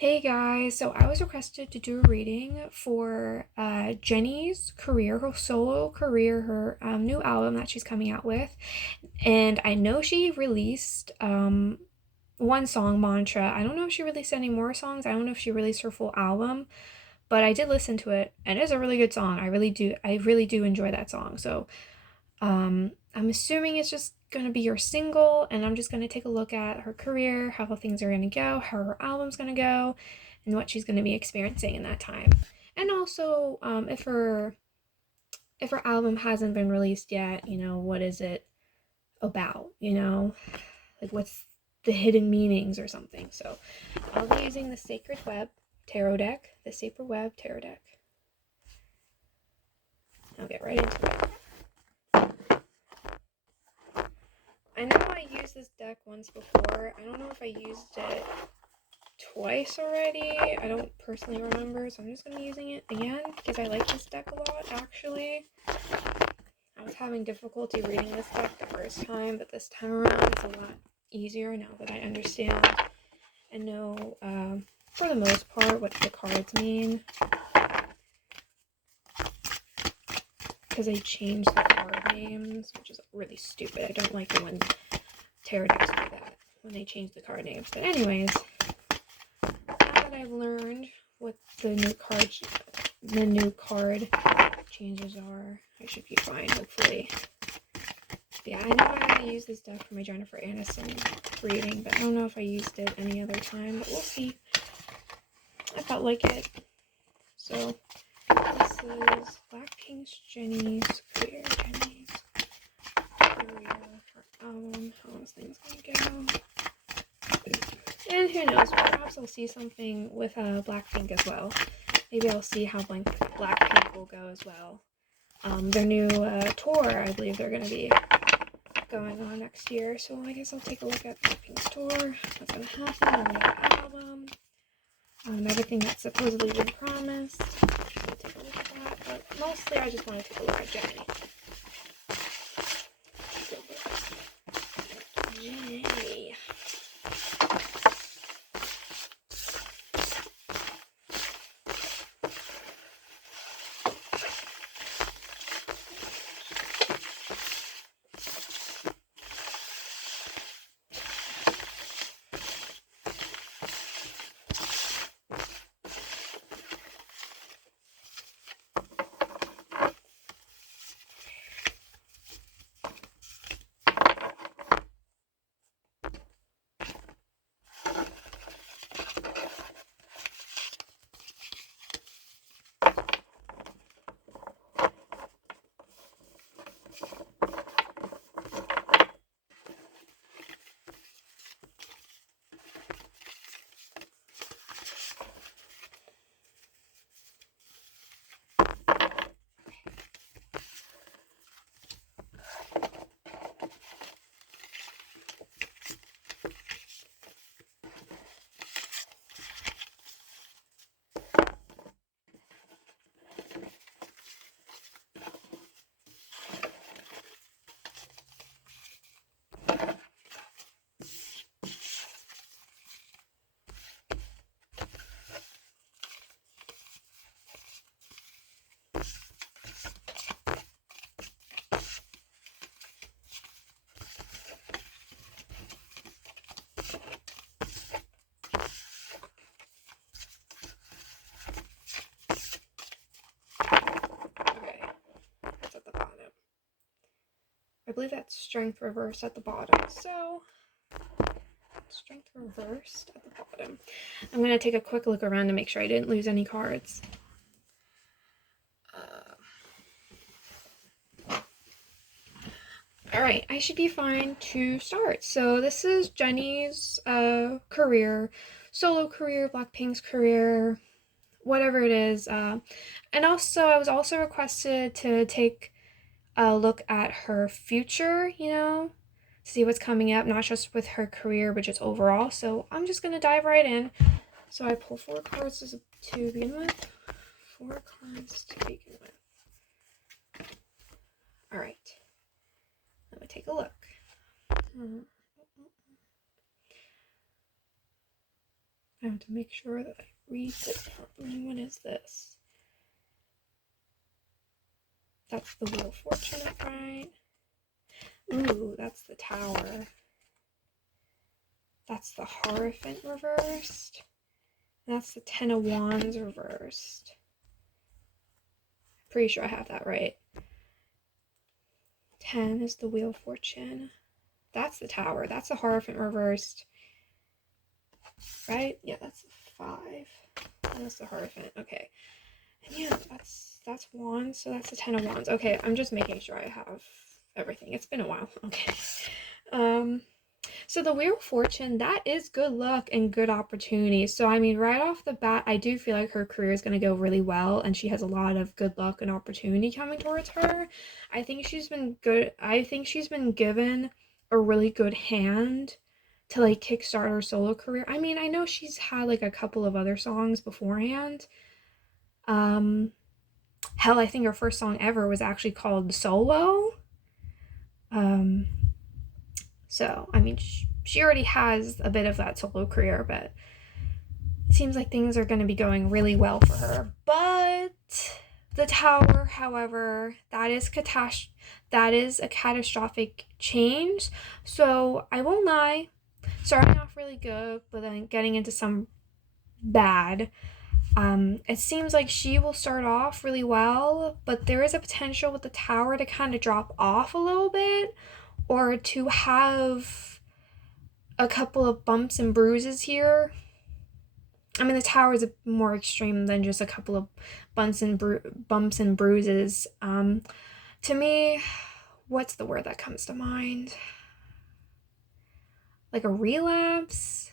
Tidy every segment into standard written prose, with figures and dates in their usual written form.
Hey guys, so I was requested to do a reading for Jennie's career, her solo career, her new album that she's coming out with. And I know she released one song, Mantra. I don't know if she released any more songs. I don't know if she released her full album, but I did listen to it and it's a really good song. I really do enjoy that song. So I'm assuming it's just gonna be her single, and I'm just gonna take a look at her career, how things are gonna go, how her album's gonna go, and what she's gonna be experiencing in that time. And also, if her album hasn't been released yet, what is it about? Like what's the hidden meanings or something. So I'll be using the Sacred Web Tarot deck, the Sacred Web Tarot deck. I'll get right into it. I know I used this deck once before. I don't know if I used it twice already. I don't personally remember, so I'm just going to be using it again because I like this deck a lot, actually. I was having difficulty reading this deck the first time, but this time around it's a lot easier now that I understand and know, for the most part, what the cards mean. Because they changed the card names, which is really stupid. I don't like it when tarot decks do that, when they change the card names. But anyways, now that I've learned what the new card changes are, I should be fine, hopefully. Yeah, I know I already used this deck for my Jennifer Aniston reading, but I don't know if I used it any other time, but we'll see. I felt like it. So, this is Blackpink's Jennie's career. Her album, how those things gonna go. And who knows, perhaps I'll see something with Blackpink as well. Maybe I'll see how Blackpink will go as well. Their new tour, I believe they're going to be going on next year. So I guess I'll take a look at Blackpink's tour, what's going to happen, their new album, everything that's supposedly been promised. I'll take a look at that. But mostly I just want to take a look at Jennie. Jennie. I believe that's strength reversed at the bottom. So, strength reversed at the bottom. I'm going to take a quick look around to make sure I didn't lose any cards. Alright, I should be fine to start. So this is Jennie's career, solo career, Blackpink's career, whatever it is. And also, I was also requested to take a look at her future, see what's coming up, not just with her career, but just overall. So I'm just going to dive right in. So I pull 4 cards to begin with. 4 cards to begin with. Alright. Let me take a look. I have to make sure that I read this properly. What is this? That's the Wheel of Fortune, right? Ooh, that's the Tower. That's the Hierophant reversed. That's the Ten of Wands reversed. Pretty sure I have that right. 10 is the Wheel of Fortune. That's the Tower. That's the Hierophant reversed. Right? Yeah, that's the 5. That's the Hierophant. Okay. And yeah, that's Wands, so that's the Ten of Wands. Okay, I'm just making sure I have everything. It's been a while. Okay. So the Wheel of Fortune, that is good luck and good opportunity. So I mean, right off the bat, I do feel like her career is going to go really well, and she has a lot of good luck and opportunity coming towards her. I think she's been good. I think she's been given a really good hand to like kickstart her solo career. I mean, I know she's had like a couple of other songs beforehand. Hell, I think her first song ever was actually called Solo. So, I mean, she already has a bit of that solo career, but it seems like things are going to be going really well for her. But the Tower, however, that is a catastrophic change. So, I won't lie, starting off really good, but then getting into some bad. It seems like she will start off really well, but there is a potential with the Tower to kind of drop off a little bit, or to have a couple of bumps and bruises here. I mean, the Tower is more extreme than just a couple of bumps and bruises. To me, what's the word that comes to mind? Like a relapse,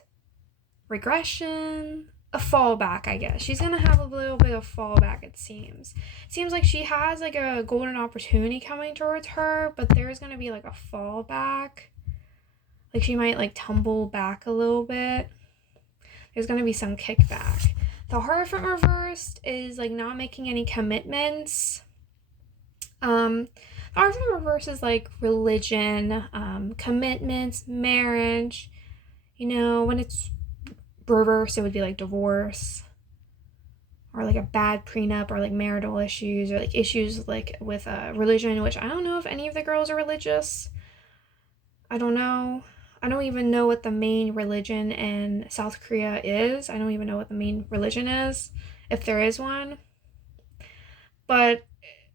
regression, a fallback, I guess. She's gonna have a little bit of fallback, it seems. It seems like she has like a golden opportunity coming towards her, but there's gonna be like a fallback. Like she might like tumble back a little bit. There's gonna be some kickback. The Hierophant reversed is like not making any commitments. The Hierophant reverse is like religion, commitments, marriage. You know, when it's reversed, it would be like divorce, or like a bad prenup, or like marital issues, or like issues like with religion, which I don't know if any of the girls are religious. I don't know. I don't even know what the main religion in South Korea is. I don't even know what the main religion is, if there is one. But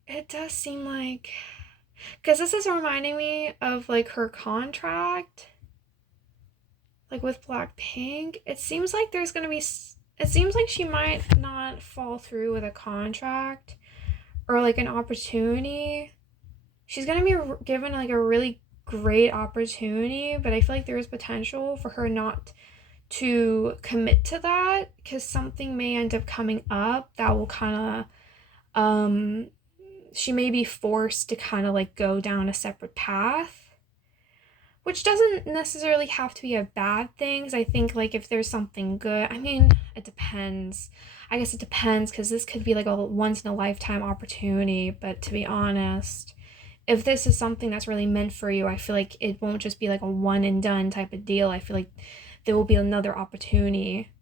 it does seem like, because this is reminding me of like her contract, like with Blackpink. It seems like she might not fall through with a contract or like an opportunity. She's gonna be given like a really great opportunity, but I feel like there is potential for her not to commit to that, because something may end up coming up that will kind of she may be forced to kind of like go down a separate path, which doesn't necessarily have to be a bad thing. I think like if there's something good, I mean, it depends. I guess it depends, because this could be like a once in a lifetime opportunity, but to be honest, if this is something that's really meant for you, I feel like it won't just be like a one and done type of deal. I feel like there will be another opportunity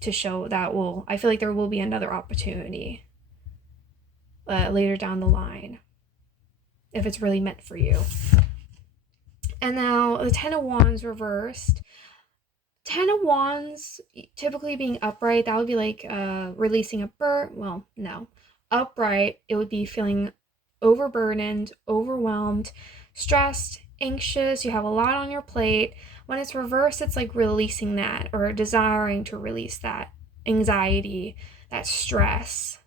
to show I feel like there will be another opportunity later down the line, if it's really meant for you. And now the Ten of Wands reversed. Ten of Wands, typically being upright, that would be like releasing a well, no. Upright, it would be feeling overburdened, overwhelmed, stressed, anxious, you have a lot on your plate. When it's reversed, it's like releasing that, or desiring to release that anxiety, that stress.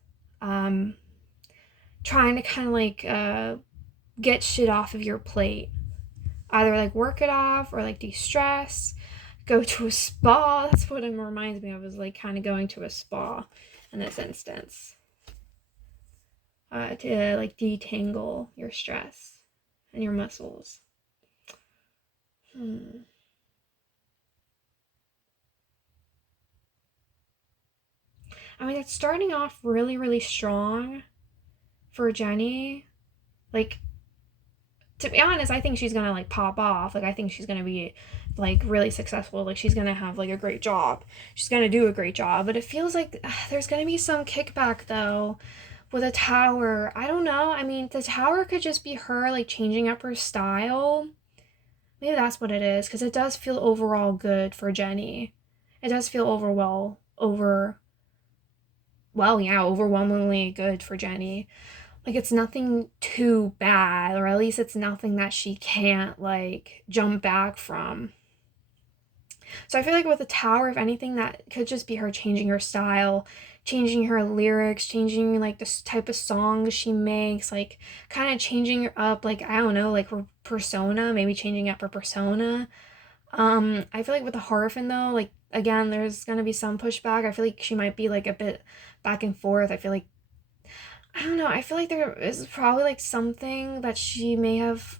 Trying to kind of like get shit off of your plate. Either like work it off, or like de-stress, go to a spa. That's what it reminds me of, is like kind of going to a spa in this instance. To like detangle your stress and your muscles. I mean, it's starting off really, really strong for Jennie. Like, to be honest, I think she's gonna like pop off. Like I think she's gonna be like really successful. Like she's gonna have like a great job. She's gonna do a great job. But it feels like there's gonna be some kickback though with a tower. I don't know. I mean, the tower could just be her like changing up her style. Maybe that's what it is, because it does feel overall good for Jennie. It does feel yeah, overwhelmingly good for Jennie. Like it's nothing too bad, or at least it's nothing that she can't like jump back from. So I feel like with the tower, if anything, that could just be her changing her style, changing her lyrics, changing like this type of songs she makes, like kind of changing her up, like I don't know, like her persona, maybe changing up her persona. I feel like with the Harfin though, like again, there's gonna be some pushback. I feel like she might be like a bit back and forth. I feel like I don't know. I feel like there is probably like something that she may have.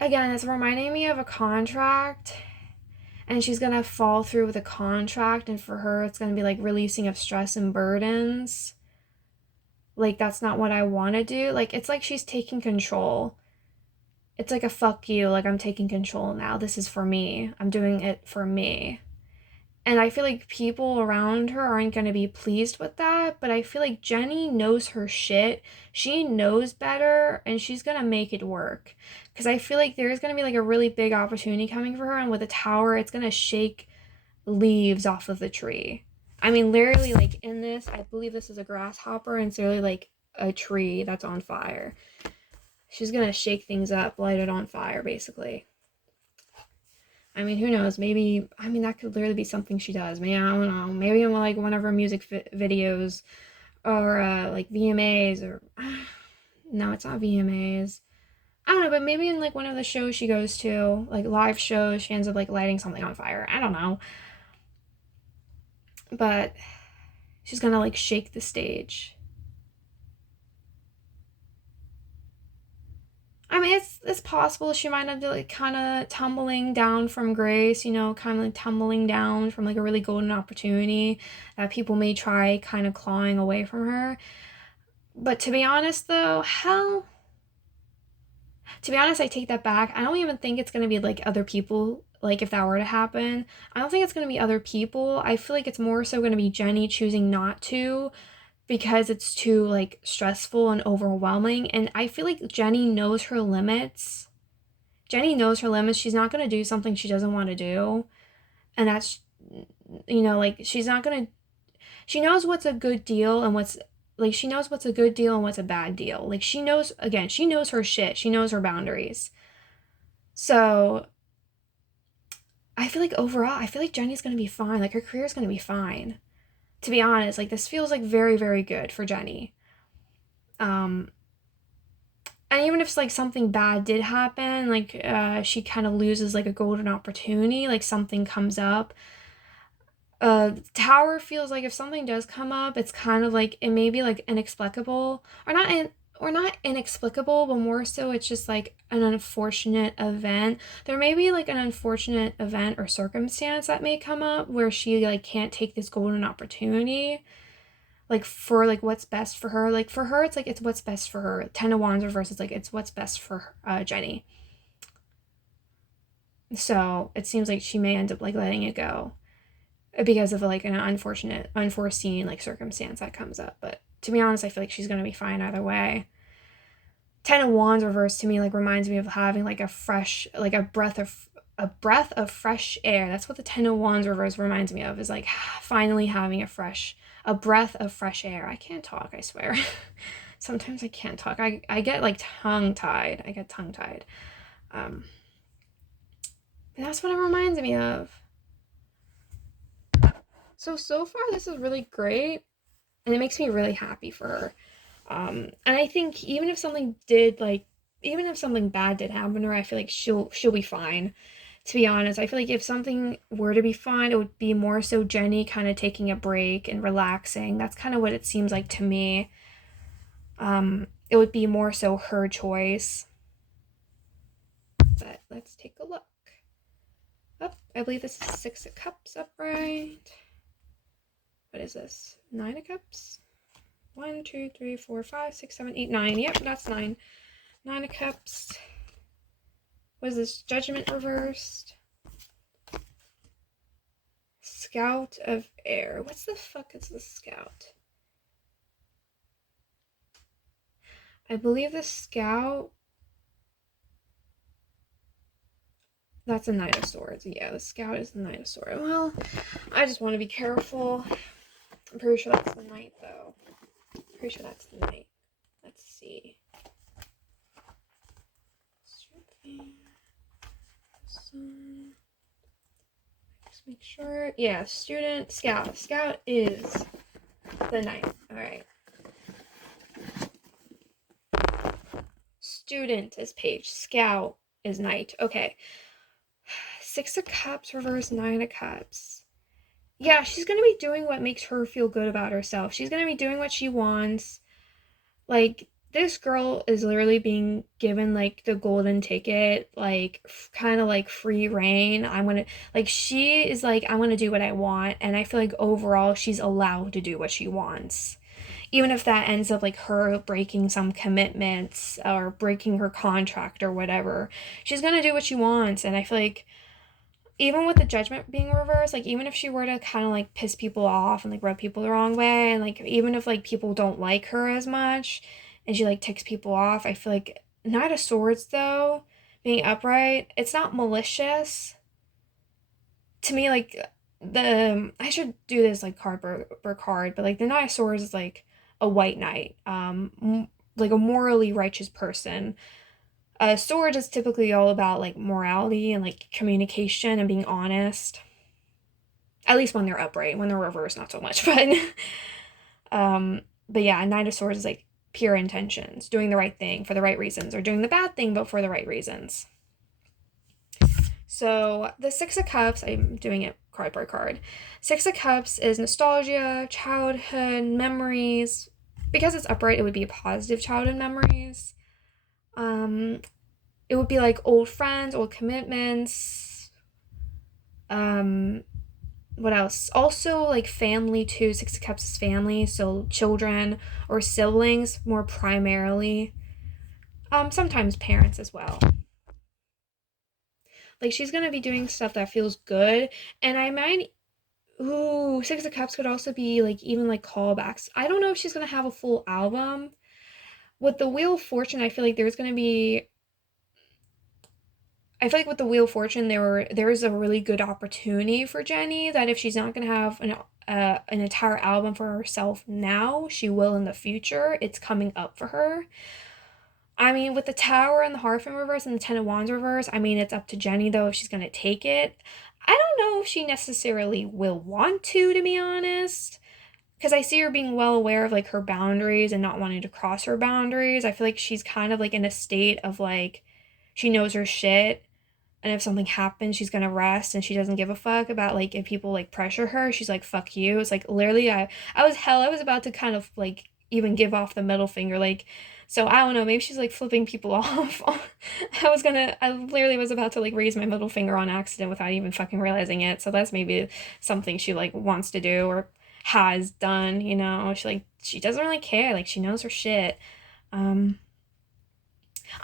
Again, it's reminding me of a contract, and she's gonna fall through with a contract, and for her, it's gonna be like releasing of stress and burdens. Like, that's not what I wanna do. Like, it's like she's taking control. It's like a fuck you. Like, I'm taking control now. This is for me. I'm doing it for me. And I feel like people around her aren't going to be pleased with that, but I feel like Jennie knows her shit. She knows better, and she's going to make it work. Because I feel like there's going to be like a really big opportunity coming for her, and with a tower, it's going to shake leaves off of the tree. I mean, literally, like in this, I believe this is a grasshopper, and it's literally like a tree that's on fire. She's going to shake things up, light it on fire, basically. I mean, who knows? Maybe, I mean, that could literally be something she does. Maybe, I don't know. Maybe in like one of her music videos or like VMAs or, no, it's not VMAs. I don't know, but maybe in like one of the shows she goes to, like live shows, she ends up like lighting something on fire. I don't know. But she's gonna like shake the stage. I mean, it's possible she might have like kind of tumbling down from grace, you know, kind of like tumbling down from like a really golden opportunity that people may try kind of clawing away from her. But to be honest, though, to be honest, I take that back. I don't even think it's gonna be like other people. Like if that were to happen, I don't think it's gonna be other people. I feel like it's more so gonna be Jennie choosing not to, because it's too like stressful and overwhelming. And I feel like Jennie knows her limits. Jennie knows her limits. She's not going to do something she doesn't want to do. And that's, you know, like she's not going to, she knows what's a good deal and what's, like, she knows what's a good deal and what's a bad deal. Like, she knows, again, she knows her shit. She knows her boundaries. So, I feel like overall, I feel like Jennie's going to be fine. Like, her career's going to be fine. To be honest, like, this feels like very, very good for Jennie. And even if like something bad did happen, like she kind of loses like a golden opportunity, like something comes up. Tower feels like if something does come up, it's kind of like it may be like inexplicable, or not inexplicable, but more so it's just like an unfortunate event. There may be like an unfortunate event or circumstance that may come up where she like can't take this golden opportunity, like for like what's best for her. Like for her, it's like it's what's best for her. Ten of Wands reverse is like it's what's best for Jennie. So it seems like she may end up like letting it go because of like an unfortunate, unforeseen like circumstance that comes up. But to be honest, I feel like she's gonna be fine either way. Ten of Wands reverse to me like reminds me of having like a fresh, like a breath of fresh air. That's what the Ten of Wands reverse reminds me of, is like finally having a breath of fresh air. I can't talk, I swear. Sometimes I can't talk. I get like tongue-tied. That's what it reminds me of. So far this is really great, and it makes me really happy for her. And I think even if something bad did happen to her, I feel like she'll be fine. To be honest, I feel like if something were to be fine, it would be more so Jennie kind of taking a break and relaxing. That's kind of what it seems like to me. It would be more so her choice. But let's take a look. Oh, I believe this is Six of Cups upright. What is this? Nine of Cups? 1, 2, 3, 4, 5, 6, 7, 8, 9. Yep, that's 9. Nine of Cups. Was this Judgment reversed? Scout of Air. What's the fuck is the Scout? I believe the Scout... That's a Knight of Swords. Yeah, the Scout is the Knight of Swords. Well, I just want to be careful. I'm pretty sure that's the Knight, though. Pretty sure that's the Knight. Let's see. Just make sure. Yeah, student, Scout. Scout is the Knight. Alright. Student is Page. Scout is Knight. Okay. Six of Cups, reverse Nine of Cups. Yeah, she's gonna be doing what makes her feel good about herself. She's gonna be doing what she wants. Like, this girl is literally being given, like, the golden ticket, like, kind of like free reign. She is like, I want to do what I want. And I feel like overall, she's allowed to do what she wants. Even if that ends up, like, her breaking some commitments or breaking her contract or whatever, she's gonna do what she wants. And I feel like, even with the Judgment being reversed, like, even if she were to kind of, like, piss people off and, like, rub people the wrong way, and, like, even if, like, people don't like her as much and she, like, ticks people off, I feel like Knight of Swords, though, being upright, it's not malicious. To me, like, I should do this, like, card per card, but, like, the Knight of Swords is, like, a white knight, like, a morally righteous person. Sword is typically all about, like, morality and, like, communication and being honest. At least when they're upright. When they're reversed, not so much. But yeah, a Knight of Swords is, like, pure intentions. Doing the right thing for the right reasons. Or doing the bad thing, but for the right reasons. So, the Six of Cups, I'm doing it card by card. Six of Cups is nostalgia, childhood, memories. Because it's upright, it would be positive childhood memories. It would be like old friends, old commitments. What else? Also, like, family too. Six of Cups is family, so children or siblings more primarily. Sometimes parents as well. Like, she's gonna be doing stuff that feels good, and I might... Ooh, Six of Cups could also be, like, even, like, callbacks. I don't know if she's gonna have a full album. With the Wheel of Fortune, I feel like there's gonna be... I feel like with the Wheel of Fortune, there is a really good opportunity for Jennie that if she's not gonna have an entire album for herself now, she will in the future. It's coming up for her. I mean, with the Tower and the Hierophant reverse and the Ten of Wands reverse, I mean, it's up to Jennie, though, if she's gonna take it. I don't know if she necessarily will want to be honest, because I see her being well aware of, like, her boundaries and not wanting to cross her boundaries. I feel like she's kind of, like, in a state of, like, she knows her shit, and if something happens, she's gonna rest, and she doesn't give a fuck about, like, if people, like, pressure her. She's like, fuck you. It's like, literally, I was about to kind of, like, even give off the middle finger, like, so I don't know, maybe she's, like, flipping people off. I literally was about to, like, raise my middle finger on accident without even fucking realizing it, so that's maybe something she, like, wants to do or has done, you know? She doesn't really care, like, she knows her shit.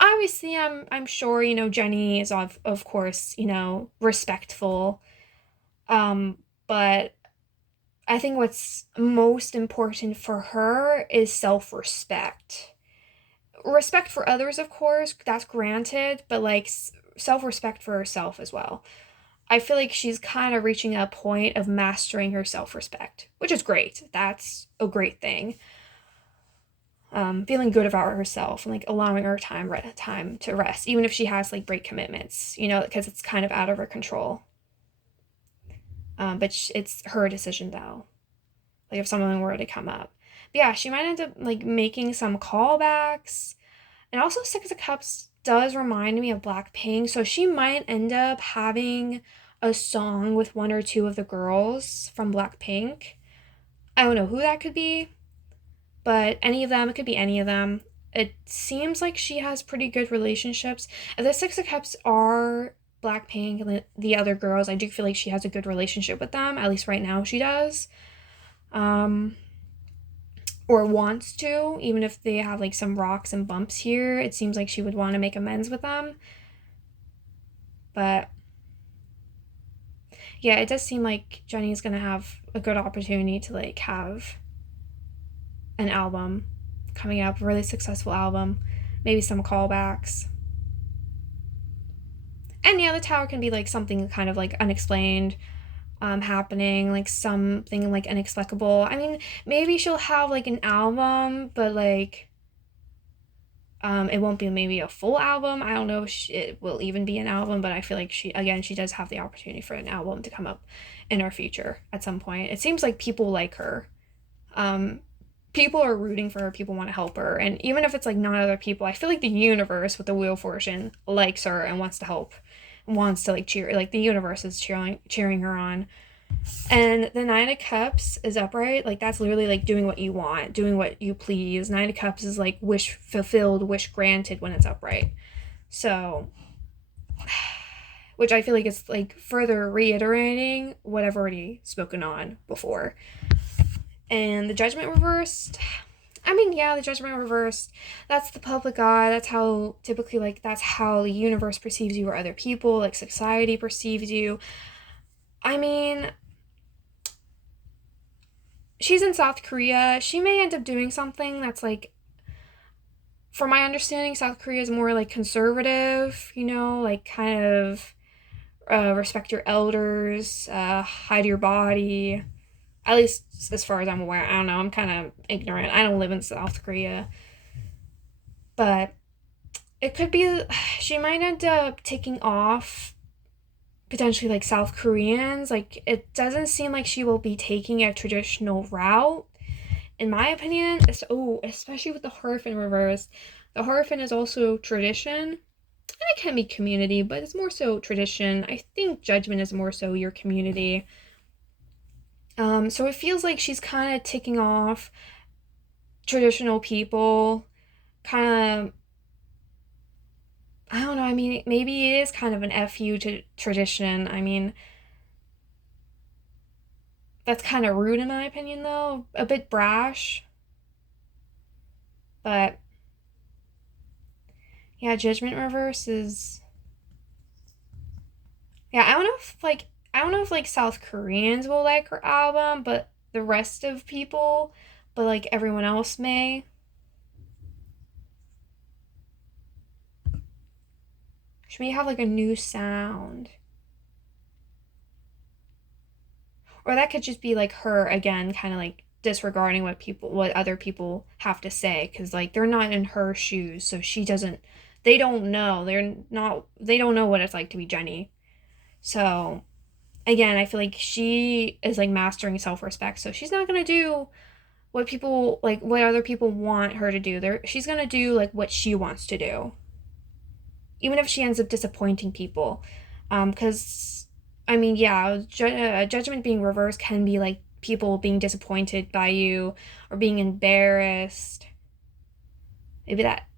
Obviously, I'm sure, you know, Jennie is of course, you know, respectful. But I think what's most important for her is self-respect. Respect for others, of course, that's granted, but, like, self-respect for herself as well. I feel like she's kind of reaching a point of mastering her self-respect, which is great. That's a great thing. Feeling good about herself and, like, allowing her time to rest, even if she has, like, break commitments, you know, because it's kind of out of her control. But it's her decision, though. Like, if something were to come up. But yeah, she might end up, like, making some callbacks. And also, Six of Cups does remind me of Blackpink, so she might end up having a song with one or two of the girls from Blackpink. I don't know who that could be. But any of them, it could be any of them. It seems like she has pretty good relationships. If the Six of Cups are Blackpink and the other girls, I do feel like she has a good relationship with them. At least right now she does. Or or wants to, even if they have like some rocks and bumps here. It seems like she would want to make amends with them. But yeah, it does seem like Jennie's gonna have a good opportunity to like have an album coming up, a really successful album, maybe some callbacks. And yeah, the tower can be like something kind of like unexplained, happening, like something like inexplicable. I mean, maybe she'll have like an album, but like it won't be maybe a full album. I don't know if it will even be an album, but I feel like she does have the opportunity for an album to come up in our future at some point. It seems like people like her. Um, People are rooting for her. People want to help her, and even if it's like not other people, I feel like the universe with the Wheel of Fortune likes her and wants to help, wants to like cheer. Like the universe is cheering her on. And the Nine of Cups is upright. Like that's literally like doing what you want, doing what you please. Nine of Cups is like wish fulfilled, wish granted when it's upright. So, which I feel like is like further reiterating what I've already spoken on before. And the Judgment reversed. I mean, yeah, the Judgment reversed. That's the public eye. That's how typically like that's how the universe perceives you or other people, like society perceives you. I mean, she's in South Korea. She may end up doing something that's like, from my understanding, South Korea is more like conservative, like kind of respect your elders, hide your body. At least as far as I'm aware. I don't know. I'm kind of ignorant. I don't live in South Korea. But it could be, she might end up taking off potentially like South Koreans. Like, it doesn't seem like she will be taking a traditional route, in my opinion. Especially with the Hierophant reverse. The Hierophant is also tradition. And it can be community, but it's more so tradition. I think Judgment is more so your community. So it feels like she's kind of ticking off traditional people, kind of, I don't know, I mean, maybe it is kind of an FU to tradition. I mean, that's kind of rude in my opinion, though. A bit brash. But yeah, Judgment Reverse is. Yeah, I don't know if like South Koreans will like her album, but the rest of people, but like everyone else may. She may have like a new sound. Or that could just be like her again, kind of like disregarding what other people have to say, because like they're not in her shoes, so they don't know, they don't know what it's like to be Jennie. So again, I feel like she is like mastering self-respect, so she's not gonna do what other people want her to do. She's gonna do like what she wants to do, even if she ends up disappointing people. Because I mean, yeah, Judgment being reversed can be like people being disappointed by you or being embarrassed. Maybe that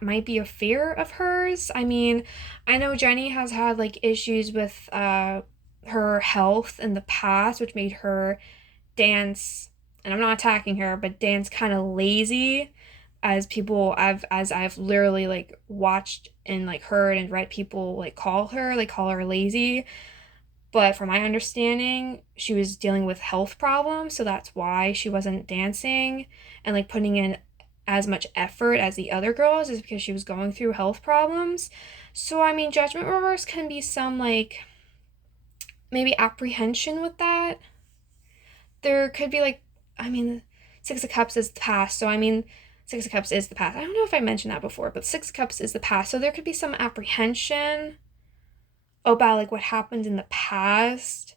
might be a fear of hers. I mean, I know Jennie has had like issues with her health in the past, which made her dance, and I'm not attacking her, but dance kind of lazy, as I've literally like watched and like heard and read people like call her lazy. But from my understanding, she was dealing with health problems, so that's why she wasn't dancing and like putting in as much effort as the other girls, is because she was going through health problems. So I mean, Judgment Reverse can be some like maybe apprehension with that. There could be like, I mean, Six of Cups is the past, so I mean, Six of Cups is the past. I don't know if I mentioned that before, but Six of Cups is the past, so there could be some apprehension about like what happened in the past.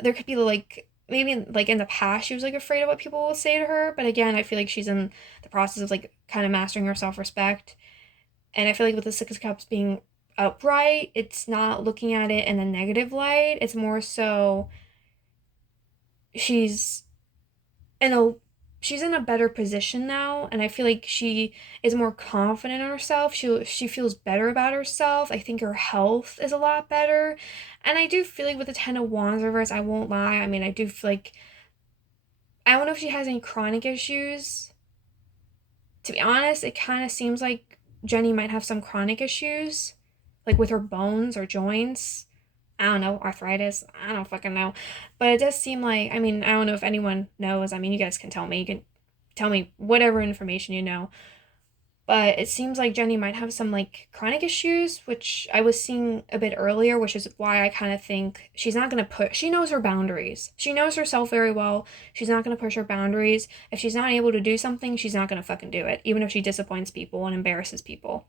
There could be like maybe like in the past she was like afraid of what people will say to her, but again, I feel like she's in the process of like kind of mastering her self-respect. And I feel like with the Six of Cups being upright, it's not looking at it in a negative light. It's more so she's in a she's in a better position now, and I feel like she is more confident in herself. She feels better about herself. I think her health is a lot better. And I do feel like with the Ten of Wands reverse, I won't lie, I mean, I don't know if she has any chronic issues. To be honest, it kind of seems like Jennie might have some chronic issues, like with her bones or joints. I don't know, arthritis. I don't fucking know. But it does seem like, I mean, I don't know if anyone knows. I mean, you guys can tell me. You can tell me whatever information you know. But it seems like Jennie might have some like chronic issues, which I was seeing a bit earlier, which is why I kind of think she's not going to push. She knows her boundaries. She knows herself very well. She's not going to push her boundaries. If she's not able to do something, she's not going to fucking do it, even if she disappoints people and embarrasses people,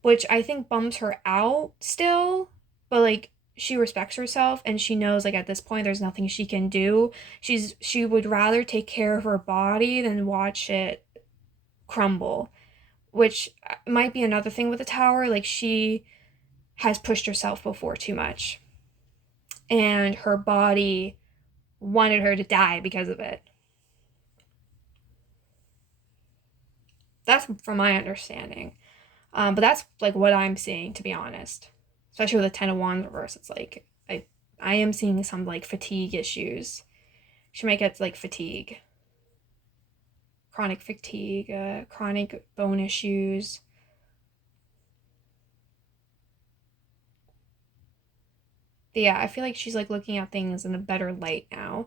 which I think bums her out still. But like, she respects herself and she knows like at this point there's nothing she can do. She would rather take care of her body than watch it crumble, which might be another thing with the tower. Like, she has pushed herself before too much, and her body wanted her to die because of it. That's from my understanding. But that's like what I'm seeing, to be honest. Especially with the Ten of Wands reverse, it's like I am seeing some like fatigue issues. She might get like chronic fatigue, chronic bone issues. But yeah, I feel like she's like looking at things in a better light now,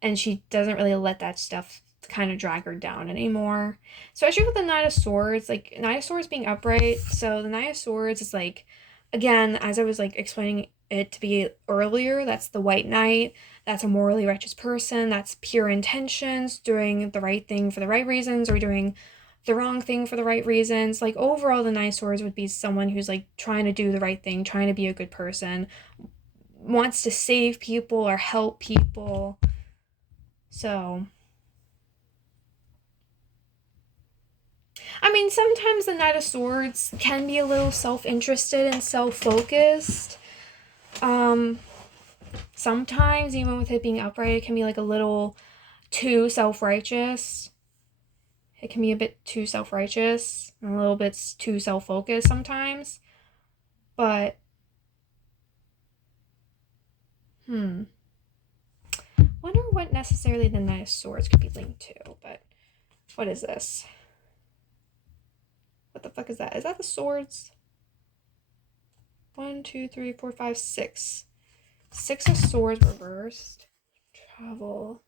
and she doesn't really let that stuff kind of drag her down anymore. Especially with the Knight of Swords, like Knight of Swords being upright. So the Knight of Swords is like, again, as I was like explaining it to be earlier, that's the White Knight. That's a morally righteous person. That's pure intentions, doing the right thing for the right reasons, or doing the wrong thing for the right reasons. Like overall, the Knight of Swords would be someone who's like trying to do the right thing, trying to be a good person, wants to save people or help people. So, I mean, sometimes the Knight of Swords can be a little self-interested and self-focused. Sometimes, even with it being upright, it can be like a little too self-righteous. It can be a bit too self-righteous and a little bit too self-focused sometimes. But, wonder what necessarily the Knight of Swords could be linked to. But what is this? What the fuck is that? Is that the swords? 1, 2, 3, 4, 5, 6. 6 of Swords reversed. Travel.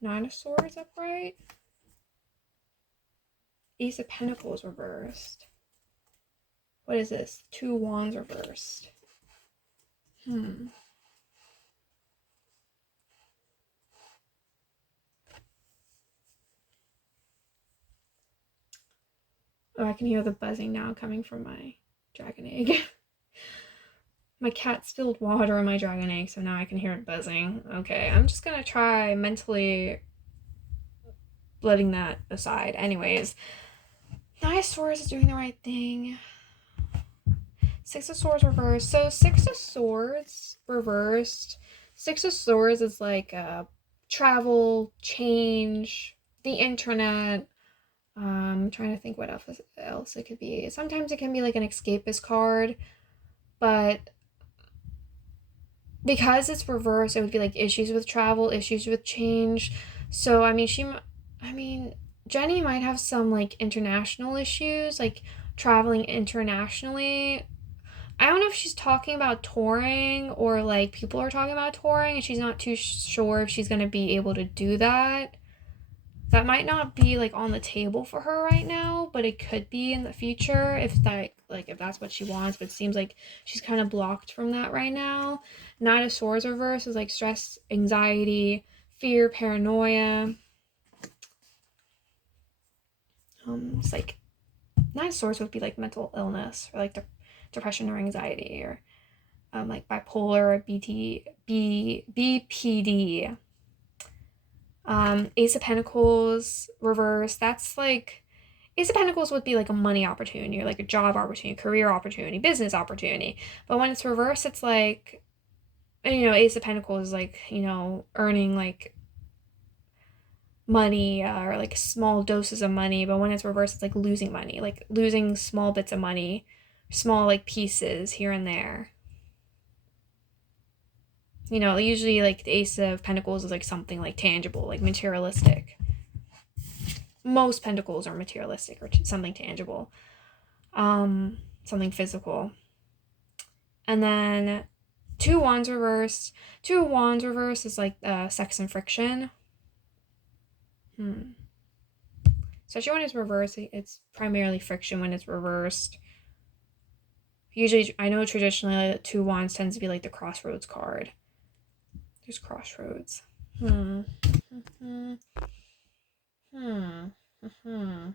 9 of Swords upright. Ace of Pentacles reversed. What is this? 2 Wands reversed. Oh, I can hear the buzzing now coming from my dragon egg. My cat spilled water on my dragon egg, so now I can hear it buzzing. Okay, I'm just gonna try mentally letting that aside. Anyways, Knight of Swords is doing the right thing. 6 of Swords reversed. So 6 of Swords reversed. 6 of Swords is like travel, change, the internet. I'm trying to think what else it could be. Sometimes it can be like an escapist card, but because it's reversed, it would be like issues with travel, issues with change. So I mean, Jennie might have some like international issues, like traveling internationally. I don't know if she's talking about touring or like people are talking about touring and she's not too sure if she's going to be able to do that. That might not be like on the table for her right now, but it could be in the future if that's what she wants. But it seems like she's kind of blocked from that right now. Knight of Swords reverse is like stress, anxiety, fear, paranoia. It's like Knight of Swords would be like mental illness or like depression or anxiety or like bipolar or BPD. Ace of Pentacles reverse, that's like Ace of Pentacles would be like a money opportunity or like a job opportunity, career opportunity, business opportunity. But when it's reversed, it's like, Ace of Pentacles is like, earning like money or like small doses of money. But when it's reversed, it's like losing money, like losing small bits of money, small like pieces here and there. You know, usually like the Ace of Pentacles is like something like tangible, like materialistic. Most pentacles are materialistic or something tangible, something physical. And then Two Wands reversed. Two Wands reversed is like sex and friction. Especially when it's reversed, it's primarily friction when it's reversed. Usually, I know traditionally like, Two Wands tends to be like the Crossroads card. There's Crossroads. Hmm. Hmm. Hmm. Hmm.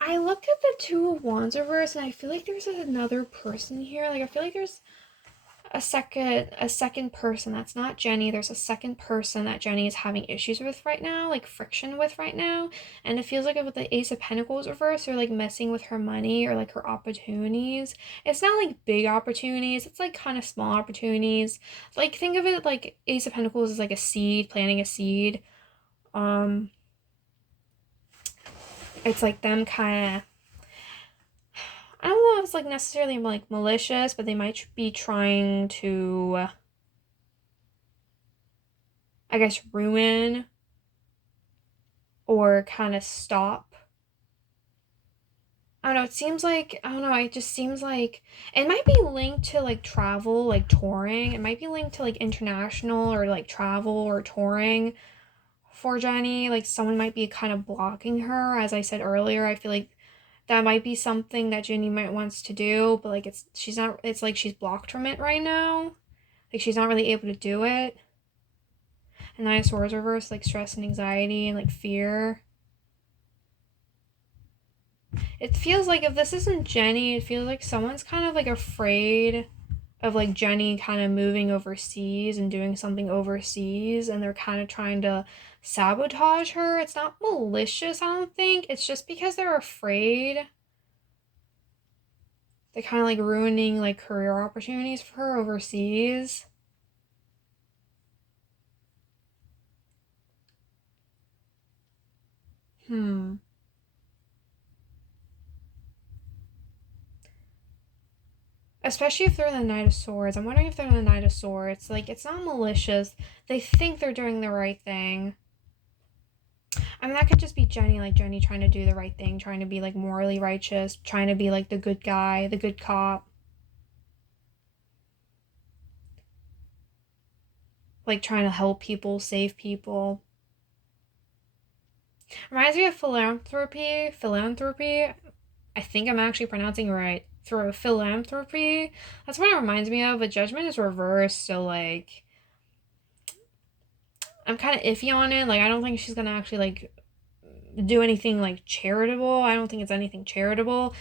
I looked at the Two of Wands reverse, and I feel like there's another person here. Like I feel like there's a second person that's not Jennie. There's a second person that Jennie is having issues with right now, like friction with right now. And it feels like with the Ace of Pentacles reverse, they're like messing with her money or like her opportunities. It's not like big opportunities, it's like kind of small opportunities. Like think of it like Ace of Pentacles is like a seed, planting a seed. Um it's like them kind of, I don't know if it's like necessarily like malicious, but they might be trying to, I guess, ruin or kind of stop. I don't know, it seems like, I don't know, it just seems like it might be linked to like travel, like touring. It might be linked to like international or like travel or touring for Jennie. Like someone might be kind of blocking her. As I said earlier, I feel like that might be something that Jennie might wants to do, but like she's not, it's like she's blocked from it right now. Like she's not really able to do it. And Nine of Swords reverse, like stress and anxiety and like fear. It feels like if this isn't Jennie, it feels like someone's kind of like afraid of like Jennie kind of moving overseas and doing something overseas, and they're kind of trying to sabotage her. It's not malicious, I don't think. It's just because they're afraid. They're kind of like ruining like career opportunities for her overseas. Hmm. Especially if they're the Knight of Swords. I'm wondering if they're the Knight of Swords. Like, it's not malicious. They think they're doing the right thing. I mean, that could just be Jennie, like Jennie trying to do the right thing, trying to be like morally righteous, trying to be like the good guy, the good cop, like trying to help people, save people. Reminds me of philanthropy. Philanthropy. I think I'm actually pronouncing it right. Through philanthropy. That's what it reminds me of. But Judgment is reversed, so like I'm kind of iffy on it. Like I don't think she's gonna actually like do anything like charitable. I don't think it's anything charitable.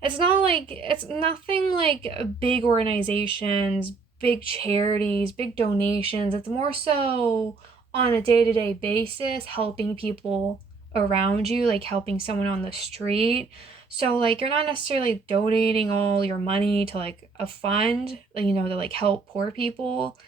It's not like, it's nothing like big organizations, big charities, big donations. It's more so on a day-to-day basis helping people around you, like helping someone on the street. So like you're not necessarily donating all your money to like a fund, you know, to like help poor people.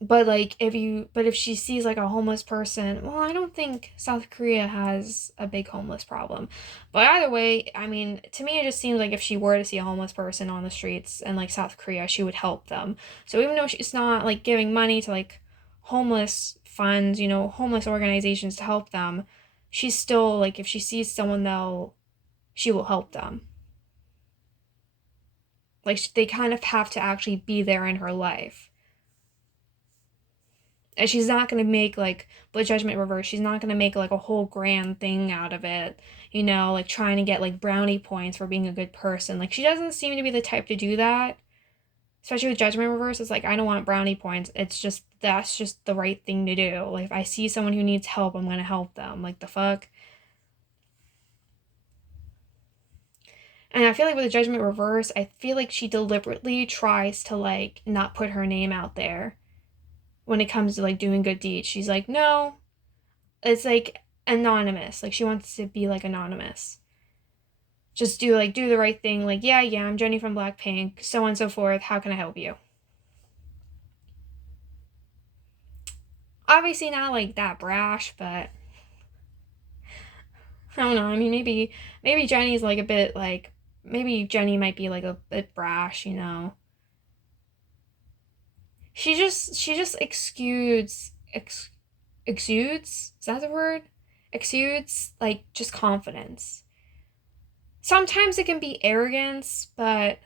But like if she sees like a homeless person, well, I don't think South Korea has a big homeless problem. But either way, I mean, to me it just seems like if she were to see a homeless person on the streets in like South Korea, she would help them. So even though she's not like giving money to like homeless funds, you know, homeless organizations to help them, she's still like if she sees someone though, she will help them. Like they kind of have to actually be there in her life. And she's not going to make like Blood Judgment Reverse, she's not going to make like a whole grand thing out of it, you know, like trying to get like brownie points for being a good person. Like she doesn't seem to be the type to do that. Especially with Judgment Reverse, it's like I don't want brownie points. It's just that's just the right thing to do. Like if I see someone who needs help, I'm going to help them. Like the fuck. And I feel like with the Judgment Reverse, I feel like she deliberately tries to like not put her name out there when it comes to like doing good deeds. She's like, no, it's like anonymous. Like she wants to be like anonymous. Just do the right thing. Like, yeah, I'm Jennie from Blackpink, so on and so forth. How can I help you? Obviously not like that brash, but I don't know. I mean, maybe Jennie's like a bit like maybe Jennie might be like a bit brash, you know. She just exudes, is that the word? Exudes like just confidence. Sometimes it can be arrogance, but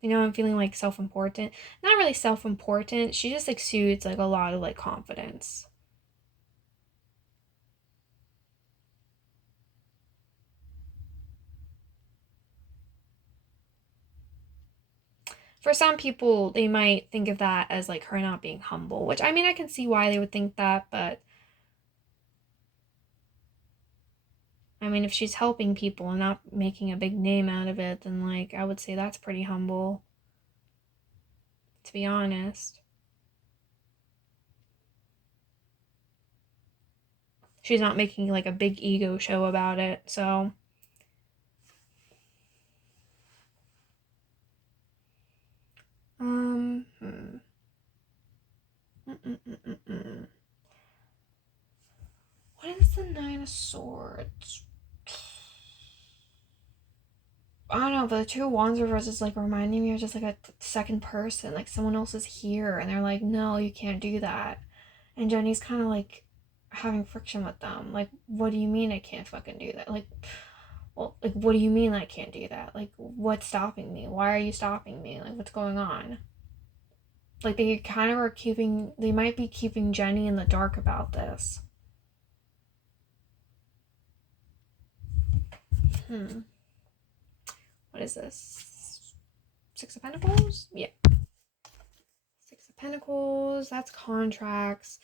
you know, I'm feeling like self-important. Not really self-important. She just exudes like a lot of like confidence. For some people, they might think of that as like her not being humble, which I mean, I can see why they would think that, but I mean, if she's helping people and not making a big name out of it, then like I would say that's pretty humble, to be honest. She's not making like a big ego show about it, so hmm. Mm-mm-mm-mm-mm. What is the Nine of Swords? I don't know, but the Two of Wands reverse is like reminding me of just like a second person, like someone else is here, and they're like, no, you can't do that. And Jennie's kind of like having friction with them. Like, what do you mean I can't fucking do that? Like, well, like, what do you mean I can't do that? Like, what's stopping me? Why are you stopping me? Like, what's going on? Like, they kind of are they might be keeping Jennie in the dark about this. Hmm. What is this? Six of Pentacles? Yeah. Six of Pentacles. That's contracts.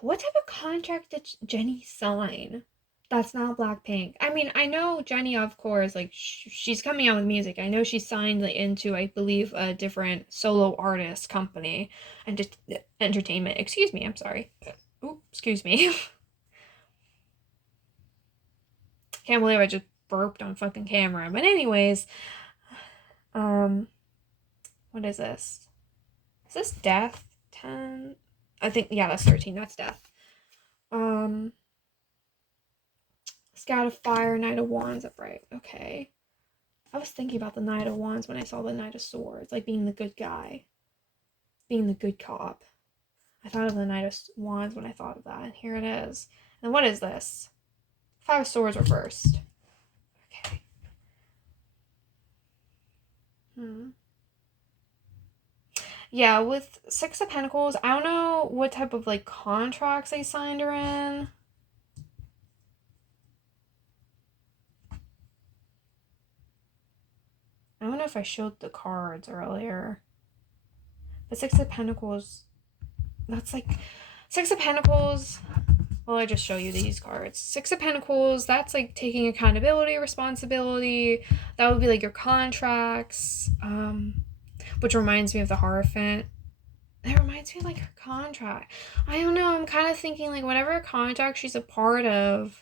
What type of contract did Jennie sign? That's not Blackpink. I mean, I know Jennie, of course, like she's coming out with music. I know she signed like, into, I believe, a different solo artist company and just entertainment. Excuse me, I'm sorry. Ooh, excuse me. Can't believe I just burped on fucking camera. But anyways, um, what is this? Is this death? 10? I think, yeah, that's 13. That's death. Scout of Fire, Knight of Wands, upright. Okay. I was thinking about the Knight of Wands when I saw the Knight of Swords, like being the good guy, being the good cop. I thought of the Knight of Wands when I thought of that, and here it is. And what is this? Five of Swords reversed. Okay. Yeah, with Six of Pentacles, I don't know what type of like contracts they signed her in. I don't know if I showed the cards earlier. But Six of Pentacles, that's like Six of Pentacles. Well, I just show you these cards. Six of Pentacles, that's like taking accountability, responsibility. That would be like your contracts. Which reminds me of the Hierophant. That reminds me of like her contract. I don't know. I'm kind of thinking like whatever contract she's a part of.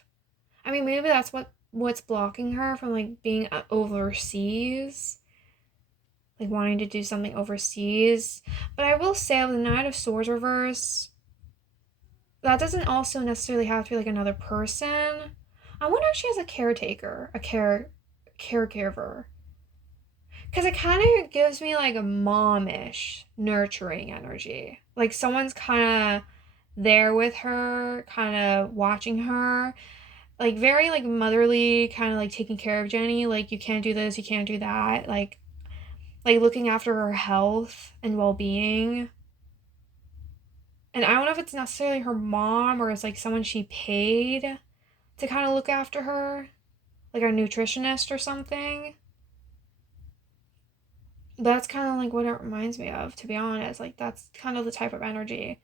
I mean, maybe that's what's blocking her from like being overseas, like wanting to do something overseas. But I will say, with the Knight of Swords reverse, that doesn't also necessarily have to be like another person. I wonder if she has a caretaker, a caregiver. Because it kind of gives me like a momish, nurturing energy. Like someone's kind of there with her, kind of watching her. Like very like motherly, kind of like taking care of Jennie. Like you can't do this, you can't do that. Like looking after her health and well-being. And I don't know if it's necessarily her mom or it's like someone she paid to kind of look after her, like a nutritionist or something. That's kind of like what it reminds me of, to be honest. Like that's kind of the type of energy.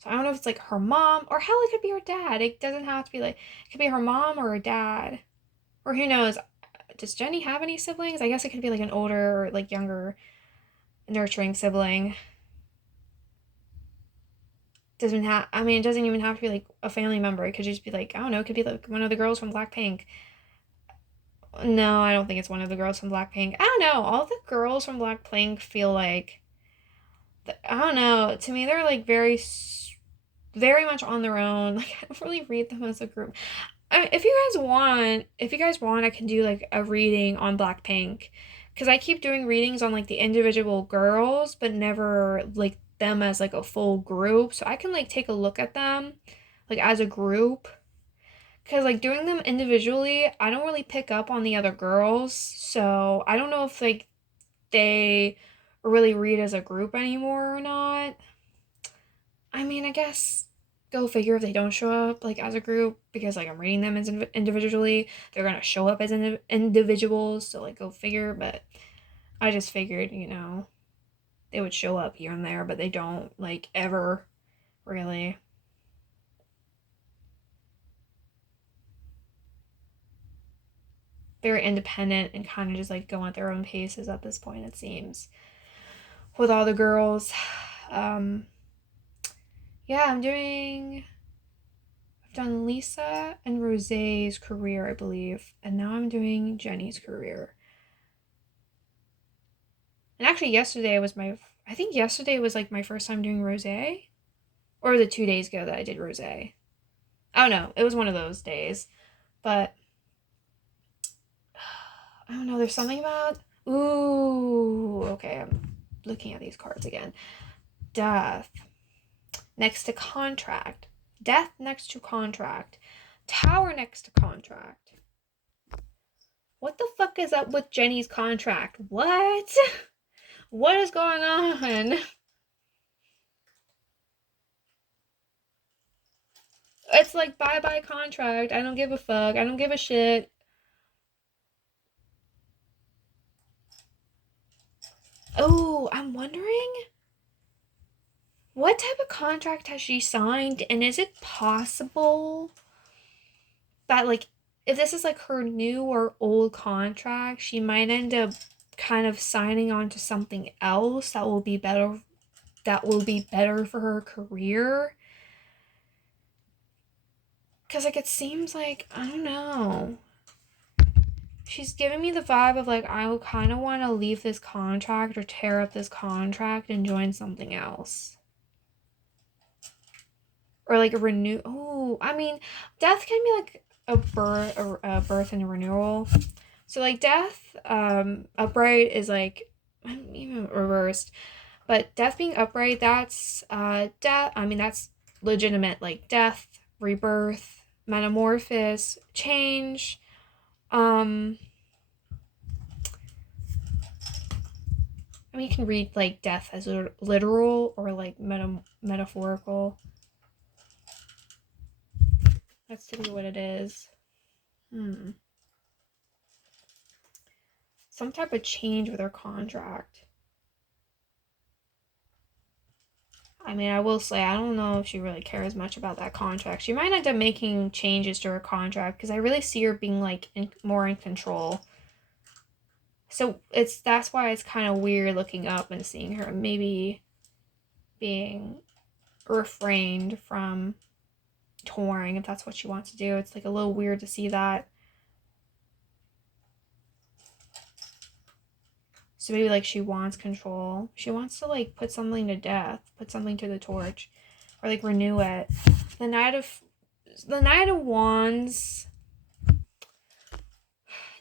So I don't know if it's like her mom or hell, it could be her dad. It doesn't have to be like, it could be her mom or her dad. Or who knows? Does Jennie have any siblings? I guess it could be like an older or like younger nurturing sibling. Doesn't have, I mean, it doesn't even have to be like a family member. It could just be like, I don't know, it could be like one of the girls from Blackpink. No, I don't think it's one of the girls from Blackpink. I don't know. All the girls from Blackpink feel like, I don't know. To me, they're like very very much on their own. Like, I don't really read them as a group. If you guys want, I can do like a reading on Blackpink, because I keep doing readings on like the individual girls, but never like them as like a full group. So I can like take a look at them like as a group, because like doing them individually, I don't really pick up on the other girls. So I don't know if like they really read as a group anymore or not. I mean, I guess go figure if they don't show up like as a group, because like I'm reading them as individually, they're gonna show up as individuals. So like go figure. But I just figured, they would show up here and there, but they don't like ever really. Very independent and kind of just like go at their own paces at this point, it seems, with all the girls. Um, yeah, I've done Lisa and Rosé's career, I believe, and now I'm doing Jennie's career. And actually, I think yesterday was like my first time doing Rosé, or was it 2 days ago that I did Rosé? I don't know. It was one of those days, but I don't know. There's something about, ooh, okay. I'm looking at these cards again. Death next to contract. Death next to contract. Tower next to contract. What the fuck is up with Jennie's contract? What? What is going on? It's like bye bye contract. I don't give a fuck. I don't give a shit. Oh, I'm wondering what type of contract has she signed, and is it possible that like if this is like her new or old contract, she might end up kind of signing on to something else that will be better for her career. Cause like it seems like, I don't know. She's giving me the vibe of like I kind of want to leave this contract or tear up this contract and join something else. Or like a renew. Oh, I mean, death can be like a birth and a renewal. So like death, upright is like, even reversed, but death being upright, that's death. I mean, that's legitimate, like death, rebirth, metamorphosis, change. Um, I mean, you can read like death as literal or like metaphorical. That's typically what it is. Some type of change with her contract. I mean, I will say, I don't know if she really cares much about that contract. She might end up making changes to her contract, because I really see her being like more in control. So that's why it's kind of weird looking up and seeing her maybe being refrained from touring, if that's what she wants to do. It's like a little weird to see that. So maybe like she wants control. She wants to like put something to death, put something to the torch, or like renew it. The Knight of Wands.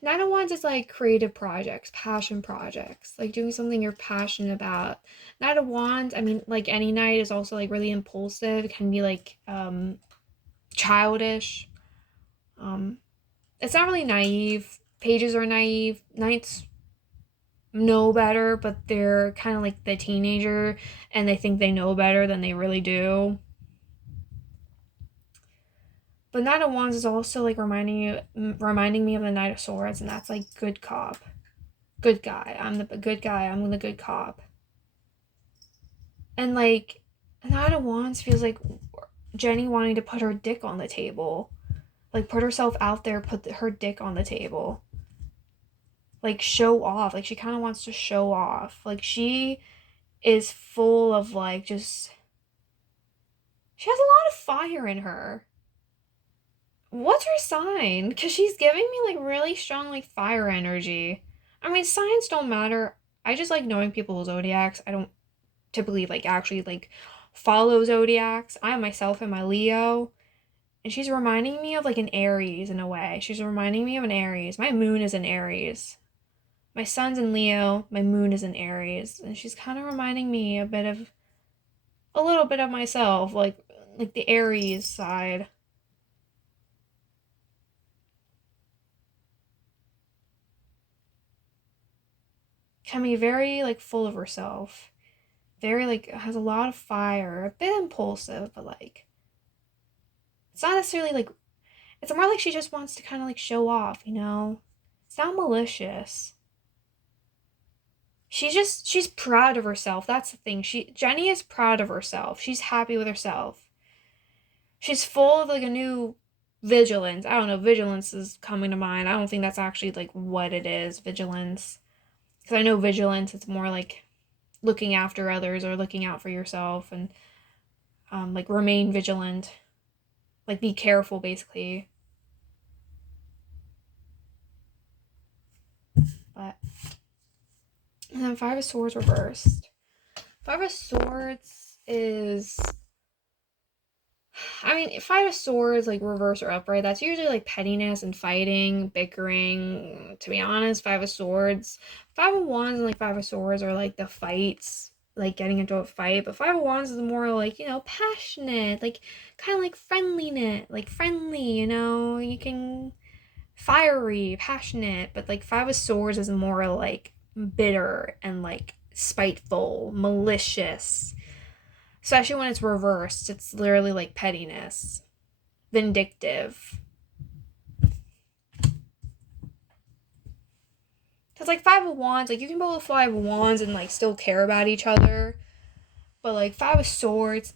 Knight of Wands is like creative projects, passion projects, like doing something you're passionate about. Knight of Wands, I mean, like any knight, is also like really impulsive. It can be like childish. It's not really naive. Pages are naive. Knights know better, but they're kind of like the teenager, and they think they know better than they really do. But Knight of Wands is also like reminding me of the Knight of Swords, and that's like good cop, good guy. I'm the good guy. I'm the good cop. And like Knight of Wands feels like Jennie wanting to put her dick on the table, like put herself out there, put her dick on the table, like show off. Like she kind of wants to show off. Like she is full of like just. She has a lot of fire in her. What's her sign? Because she's giving me like really strong like fire energy. I mean, signs don't matter. I just like knowing people's zodiacs. I don't typically like actually like follow zodiacs. I myself am a Leo. And she's reminding me of like an Aries in a way. She's reminding me of an Aries. My moon is in Aries. My sun's in Leo. My moon is in Aries. And she's kind of reminding me a little bit of myself, like the Aries side. Can be very like full of herself. Very like has a lot of fire, a bit impulsive, but like it's not necessarily like it's more like she just wants to kind of like show off, you know? It's not malicious. She's proud of herself. That's the thing. Jennie is proud of herself. She's happy with herself. She's full of like a new vigilance. I don't know, vigilance is coming to mind. I don't think that's actually like what it is, vigilance. Because I know vigilance, it's more like looking after others or looking out for yourself and like remain vigilant. Like be careful basically. But and then Five of Swords reversed. Five of Swords is I mean, Five of Swords, like reverse or upright, that's usually like pettiness and fighting, bickering. To be honest, Five of Swords, Five of Wands, and like Five of Swords are like the fights, like getting into a fight. But Five of Wands is more like, you know, passionate, like kind of like friendliness, like friendly, you know, you can fiery, passionate. But like Five of Swords is more like bitter and like spiteful, malicious. Especially when it's reversed, it's literally like pettiness, vindictive. Because like Five of Wands, like you can both Five of Wands and like still care about each other. But like Five of Swords,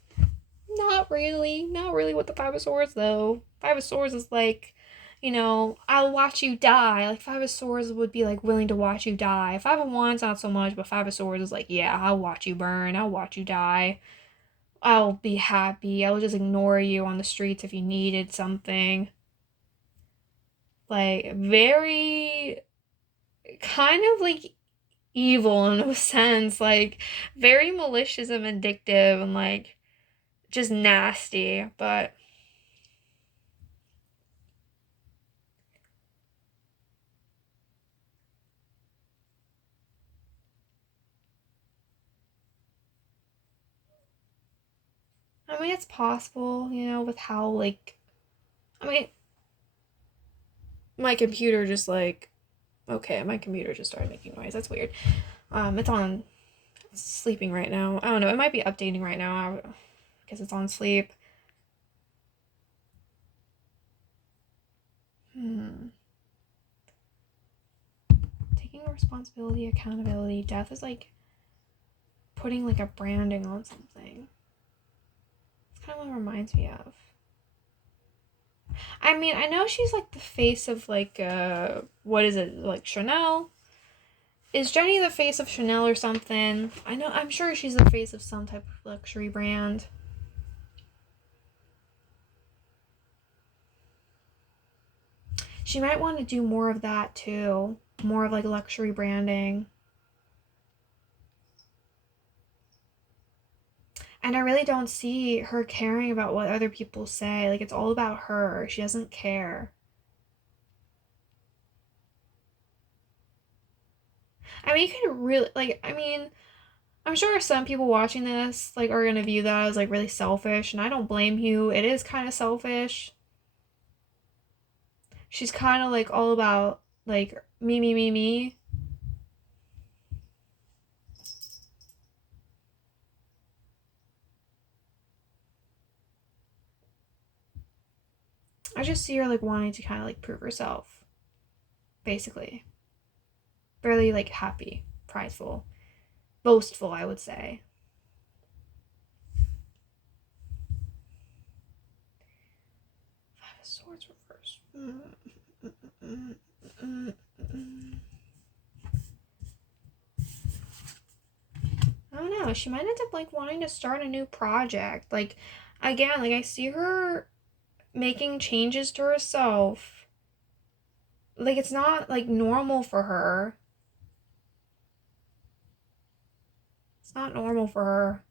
not really. Not really with the Five of Swords though. Five of Swords is like, you know, I'll watch you die. Like Five of Swords would be like willing to watch you die. Five of Wands, not so much, but Five of Swords is like, yeah, I'll watch you burn. I'll watch you die. I'll be happy. I'll just ignore you on the streets if you needed something. Like, very kind of like evil in a sense. Like, very malicious and vindictive and like just nasty. But I mean, it's possible, you know, with how like. I mean, my computer just like. Okay, my computer just started making noise. That's weird. It's on sleeping right now. I don't know. It might be updating right now because it's on sleep. Taking responsibility, accountability. Death is like putting like a branding on something. It's kind of what it reminds me of. I mean, I know she's like the face of like what is it, like Chanel? Is Jennie the face of Chanel or something? I'm sure she's the face of some type of luxury brand. She might want to do more of that too. More of like luxury branding. And I really don't see her caring about what other people say. Like, it's all about her. She doesn't care. I mean, you could really, like, I mean, I'm sure some people watching this, like, are gonna view that as, like, really selfish, and I don't blame you. It is kind of selfish. She's kind of, like, all about, like, me, me, me, me. I just see her, like, wanting to kind of, like, prove herself. Basically. Barely, like, happy, prideful, boastful, I would say. Five of Swords reversed. I don't know. She might end up like wanting to start a new project. Like, again, like I see her making changes to herself. Like, it's not like normal for her. It's not normal for her.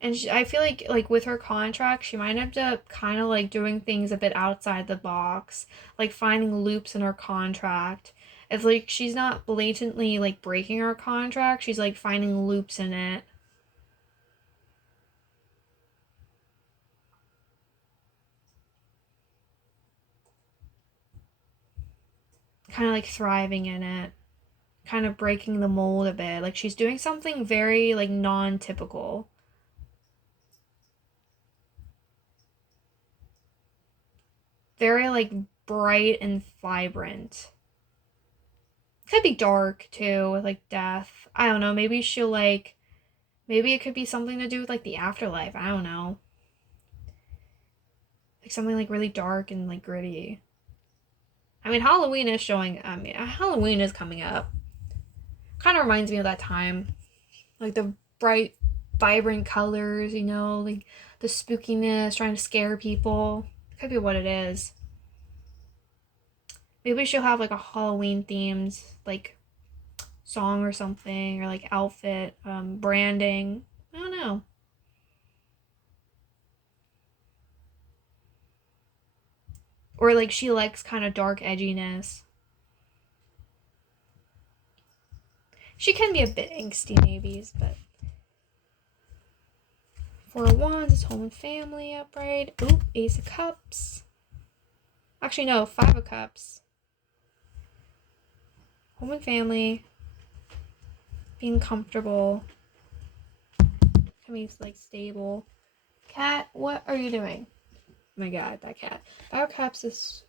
And I feel like with her contract, she might end up kind of like doing things a bit outside the box, like finding loops in her contract. It's like she's not blatantly like breaking her contract, she's like finding loops in it. Kind of like thriving in it, kind of breaking the mold a bit. Like she's doing something very like non-typical. Very like bright and vibrant. Could be dark too, with like death. I don't know. Maybe she'll like. Maybe it could be something to do with like the afterlife. I don't know. Like something like really dark and like gritty. I mean, Halloween is showing. I mean, Halloween is coming up. Kind of reminds me of that time, like the bright, vibrant colors. Like the spookiness, trying to scare people. Could be what it is. Maybe she'll have like a Halloween themed like song or something, or like outfit, branding. I don't know. Or like she likes kind of dark edginess. She can be a bit angsty, maybe, but Four of Wands is home and family upright. Oop, Ace of Cups. Actually, no, Five of Cups. Home and family. Being comfortable. I mean, it's like stable. Cat, what are you doing? Oh my god, that cat. Five of Cups is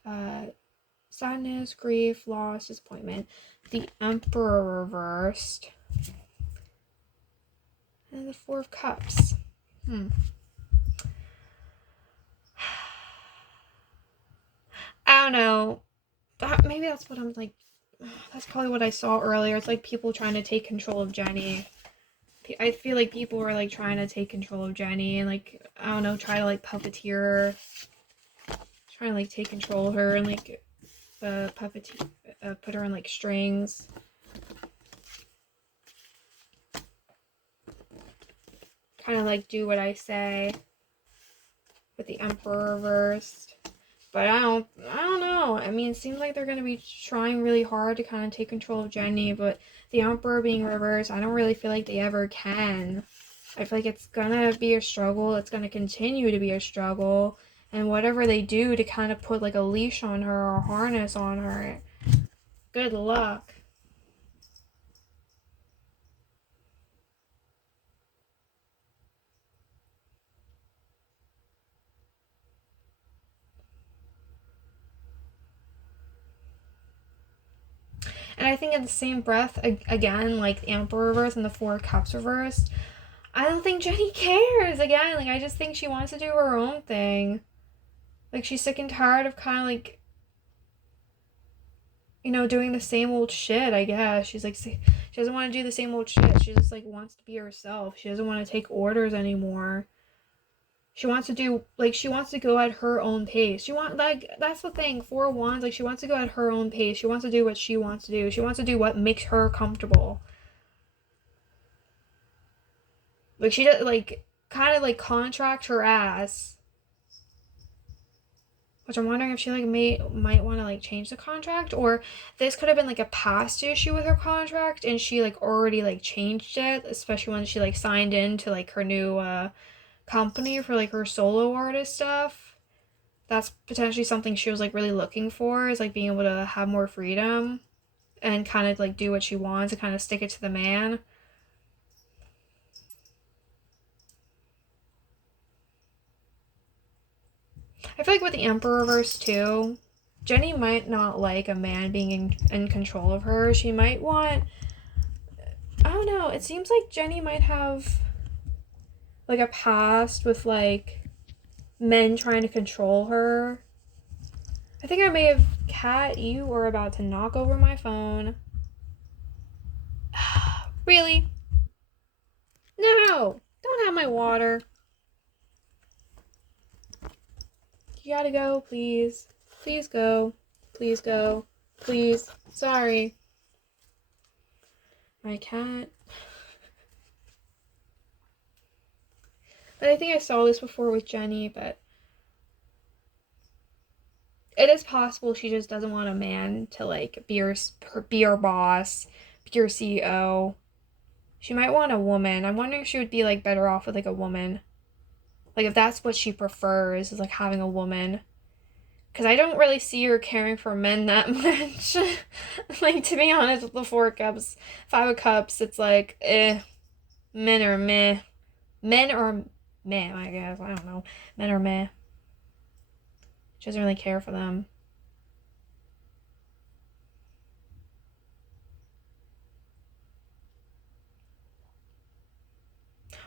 sadness, grief, loss, disappointment. The Emperor reversed. And the Four of Cups. I don't know. Maybe that's what I'm like. That's probably what I saw earlier. It's like people trying to take control of Jennie. I feel like people were like trying to take control of Jennie and like, I don't know, try to like puppeteer her, trying to like take control of her and like puppeteer, put her in like strings. Kind of like do what I say with the Emperor reversed. But I don't know. I mean, it seems like they're gonna be trying really hard to kind of take control of Jennie, but the Emperor being reversed, I don't really feel like they ever can. I feel like it's gonna be a struggle. It's gonna continue to be a struggle, and whatever they do to kind of put like a leash on her or harness on her, good luck. And I think in the same breath, again, like the Emperor reversed and the Four of Cups reversed, I don't think Jennie cares. Again, like I just think she wants to do her own thing. Like she's sick and tired of kind of like, doing the same old shit, I guess. She's like, she doesn't want to do the same old shit. She just like wants to be herself. She doesn't want to take orders anymore. She wants to do, like, she wants to go at her own pace. Like, that's the thing, Four of Wands, like, she wants to go at her own pace. She wants to do what she wants to do. She wants to do what makes her comfortable. Like, she does, like, kind of, like, contract her ass. Which I'm wondering if she, like, might want to, like, change the contract. Or this could have been, like, a past issue with her contract. And she, like, already, like, changed it. Especially when she, like, signed into, like, her new, company for, like, her solo artist stuff. That's potentially something she was like really looking for, is like being able to have more freedom and kind of like do what she wants and kind of stick it to the man. I feel like with the Emperor reverse too, Jennie might not like a man being in control of her. She might want, I don't know, it seems like Jennie might have like a past with like men trying to control her. I think I may have, Cat, you are about to knock over my phone. Really? No! Don't have my water. You gotta go, please. Please go. Please go. Please. Sorry. My cat. And I think I saw this before with Jennie, but it is possible she just doesn't want a man to like be her boss, be her CEO. She might want a woman. I'm wondering if she would be like better off with like a woman. Like if that's what she prefers is like having a woman. Because I don't really see her caring for men that much. Like to be honest with the four cups, five of cups, it's like men are meh. Men are meh, I guess. I don't know. Men are meh. She doesn't really care for them.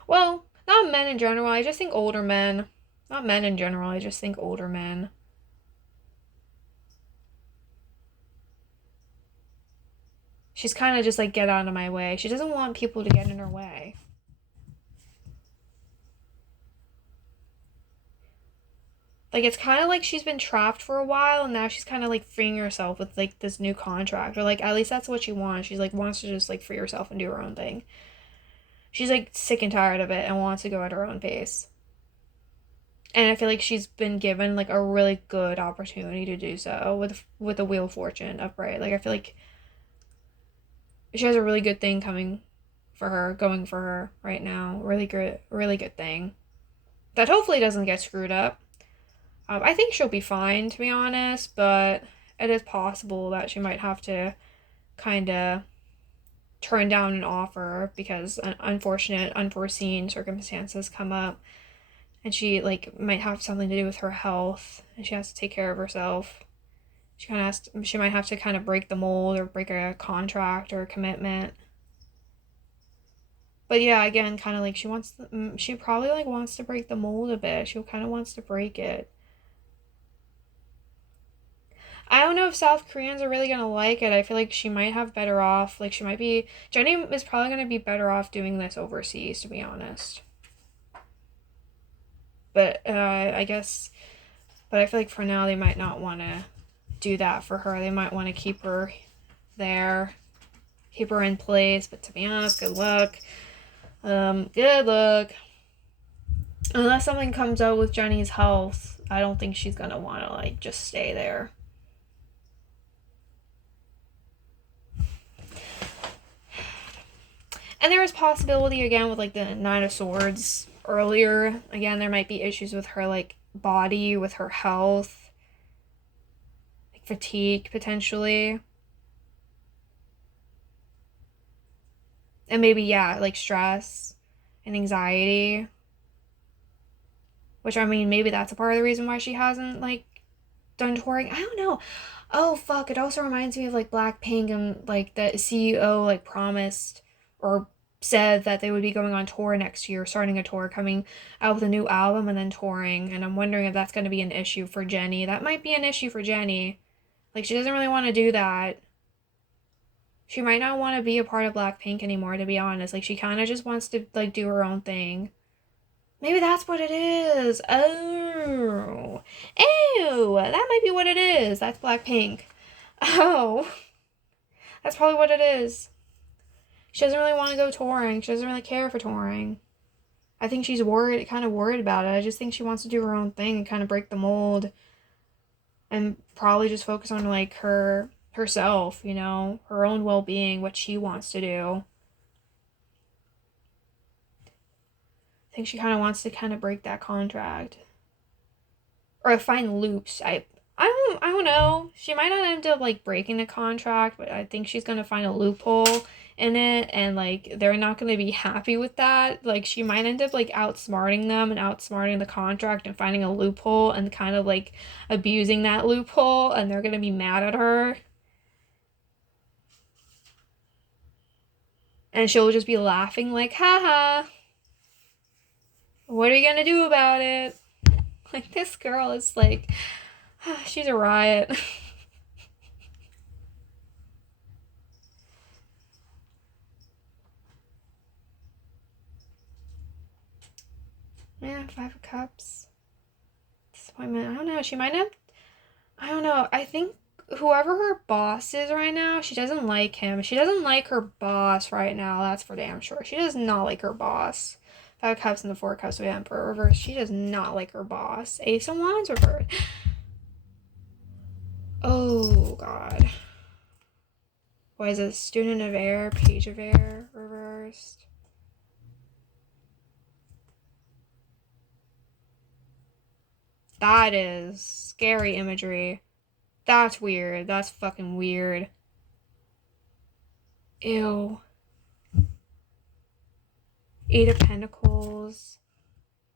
Well, not men in general. I just think older men. Not men in general. I just think older men. She's kind of just like, get out of my way. She doesn't want people to get in her way. Like, it's kind of like she's been trapped for a while and now she's kind of like freeing herself with like this new contract. Or like, at least that's what she wants. She's like, wants to just like free herself and do her own thing. She's like sick and tired of it and wants to go at her own pace. And I feel like she's been given like a really good opportunity to do so with the Wheel of Fortune upright. Like I feel like she has a really good thing coming for her, going for her right now. Really good thing that hopefully doesn't get screwed up. I think she'll be fine, to be honest, but it is possible that she might have to kind of turn down an offer because unfortunate, unforeseen circumstances come up, and she like might have something to do with her health, and she has to take care of herself. She might have to kind of break the mold or break a contract or a commitment. But yeah, again, kind of like she probably like wants to break the mold a bit. She kind of wants to break it. I don't know if South Koreans are really gonna like it. I feel like she might have better off. Like Jennie is probably gonna be better off doing this overseas, to be honest. But I guess, but I feel like for now they might not want to do that for her. They might want to keep her there, keep her in place. But to be honest, good luck. Good luck. Unless something comes out with Jennie's health, I don't think she's gonna want to like just stay there. And there is possibility again with like the Nine of Swords earlier. Again, there might be issues with her like body, with her health, like fatigue potentially. And maybe yeah, like stress and anxiety. Which I mean, maybe that's a part of the reason why she hasn't like done touring. I don't know. Oh fuck, it also reminds me of like Blackpink and like the CEO like promised or said that they would be going on tour next year, starting a tour, coming out with a new album and then touring. And I'm wondering if that's going to be an issue for Jennie. That might be an issue for Jennie. Like she doesn't really want to do that. She might not want to be a part of Blackpink anymore, to be honest. Like she kind of just wants to like do her own thing. Maybe that's what it is. Oh. Ew, that might be what it is. That's Blackpink. Oh. That's probably what it is. She doesn't really want to go touring. She doesn't really care for touring. I think she's kind of worried about it. I just think she wants to do her own thing and kind of break the mold and probably just focus on like herself, you know, her own well-being, what she wants to do. I think she kind of wants to kind of break that contract or find loops. I don't know. She might not end up like breaking the contract, but I think she's gonna find a loophole in it, and like they're not gonna be happy with that. Like she might end up like outsmarting them and outsmarting the contract and finding a loophole and kind of like abusing that loophole, and they're gonna be mad at her. And she'll just be laughing like, haha. What are you gonna do about it? Like this girl is like she's a riot. Man, Five of Cups. Disappointment. I don't know. She might have. I don't know. I think whoever her boss is right now, she doesn't like him. She doesn't like her boss right now. That's for damn sure. She does not like her boss. Five of Cups and the Four of Cups with Emperor reverse. She does not like her boss. Ace of Wands reverse. Oh, God. Why is it Student of Air, Page of Air reversed? That is scary imagery. That's weird. That's fucking weird. Ew. Eight of Pentacles.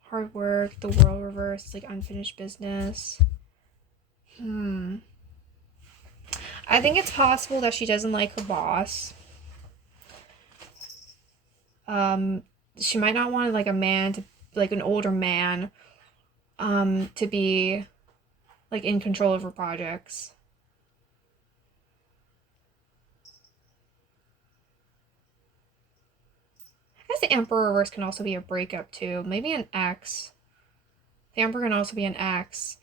Hard work. The World reversed. Like unfinished business. I think it's possible that she doesn't like her boss. She might not want like a man to, like an older man, to be like in control of her projects. I guess the Emperor reverse can also be a breakup too. Maybe an ex. The Emperor can also be an ex.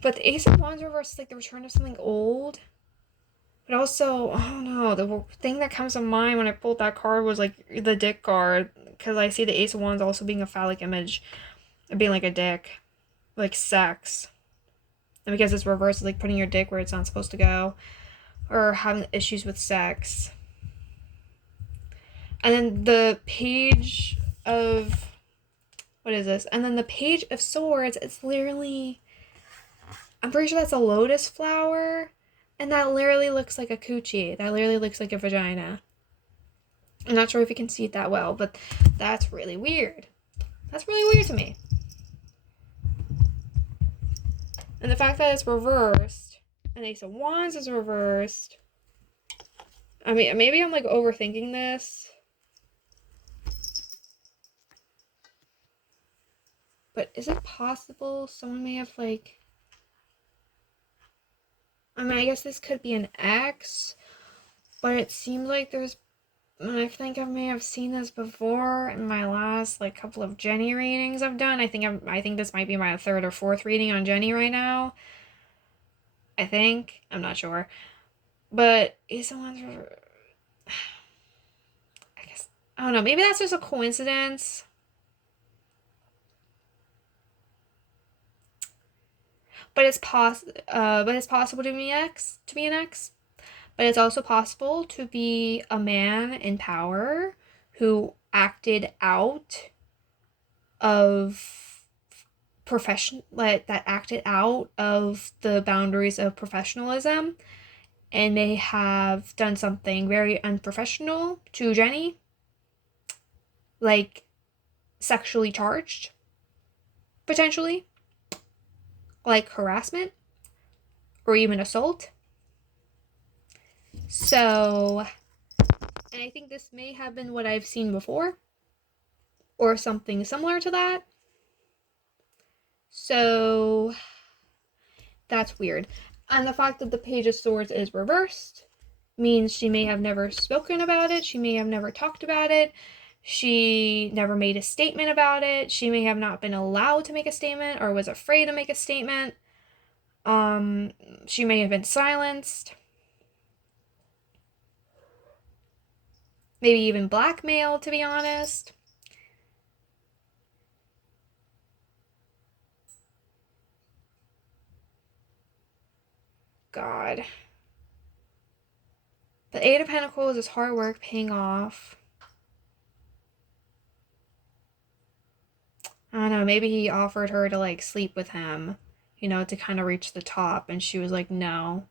But the Ace of Wands reverse is like the return of something old. But also, I don't know, the thing that comes to mind when I pulled that card was like the dick card. Because I see the Ace of Wands also being a phallic image. Of being like a dick. Like sex. And because it's reversed, it's like putting your dick where it's not supposed to go. Or having issues with sex. And then the Page of... What is this? And then the Page of Swords, it's literally... I'm pretty sure that's a lotus flower. And that literally looks like a coochie. That literally looks like a vagina. I'm not sure if you can see it that well, but that's really weird. That's really weird to me. And the fact that it's reversed, and Ace of Wands is reversed. I mean, maybe I'm like overthinking this. But is it possible someone may have like... I mean, I guess this could be an ex, but it seems like there's... I think I may have seen this before in my last like couple of Jennie readings I've done. I think this might be my third or fourth reading on Jennie right now. I think. I'm not sure. But Ace of Wands... I guess... I don't know. Maybe that's just a coincidence. But it's possible to be an ex. But it's also possible to be a man in power who acted out of that acted out of the boundaries of professionalism and may have done something very unprofessional to Jennie, like sexually charged, potentially, like harassment or even assault. So, and I think this may have been what I've seen before, or something similar to that. So, that's weird. And the fact that the Page of Swords is reversed means she may have never spoken about it, she may have never talked about it, she never made a statement about it, she may have not been allowed to make a statement or was afraid to make a statement. She may have been silenced. Maybe even blackmailed, to be honest. God. The Eight of Pentacles is hard work paying off. I don't know, maybe he offered her to like sleep with him, to kind of reach the top, and she was like, no.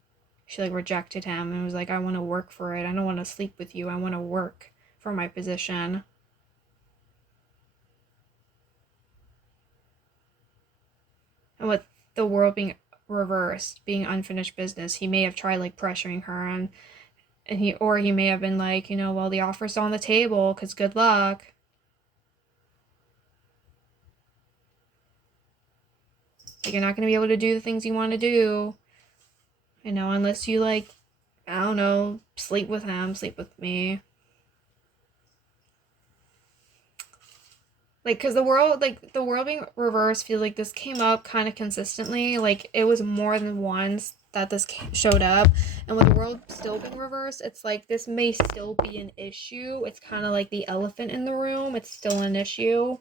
She like rejected him and was like, I want to work for it. I don't want to sleep with you. I want to work for my position. And with the world being reversed, being unfinished business, he may have tried like pressuring her, and he may have been like, well, the offer's on the table because good luck. Like, you're not going to be able to do the things you want to do, unless you like, I don't know, sleep with him, sleep with me. Like, because the world being reversed feels like this came up kind of consistently. Like, it was more than once that this showed up. And with the world still being reversed, it's like this may still be an issue. It's kind of like the elephant in the room. It's still an issue.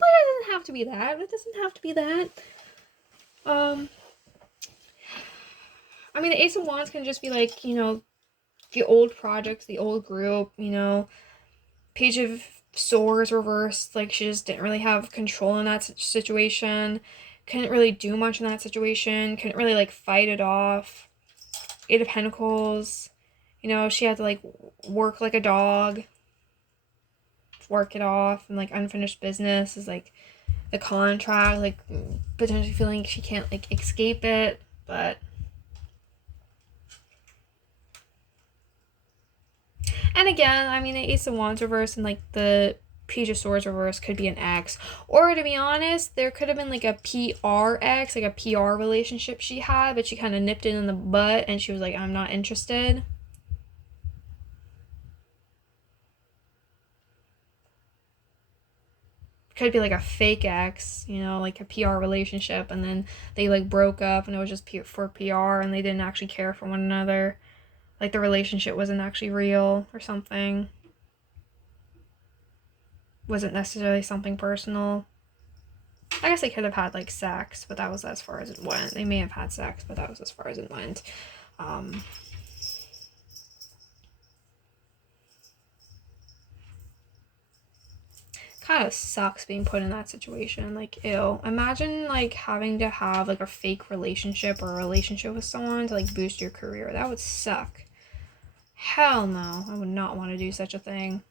But it doesn't have to be that. It doesn't have to be that. Um, I mean, the Ace of Wands can just be like, the old projects, the old group, Page of Swords reversed. Like, she just didn't really have control in that situation. Couldn't really do much in that situation. Couldn't really, like, fight it off. Eight of Pentacles. She had to, like, work like a dog. Work it off. And, like, unfinished business is, like, the contract. Like, potentially feeling she can't, like, escape it. But... And again, I mean, the Ace of Wands reverse and, like, the Page of Swords reverse could be an ex. Or, to be honest, there could have been, like, a PR ex, like a PR relationship she had, but she kind of nipped it in the butt, and she was like, I'm not interested. Could be, like, a fake ex, like a PR relationship, and then they, like, broke up, and it was just for PR, and they didn't actually care for one another. Like, the relationship wasn't actually real or something. Wasn't necessarily something personal. I guess they could have had, like, sex, but that was as far as it went. They may have had sex, but that was as far as it went. Kind of sucks being put in that situation. Like, ew. Imagine, like, having to have, like, a fake relationship or a relationship with someone to, like, boost your career. That would suck. Hell no. I would not want to do such a thing.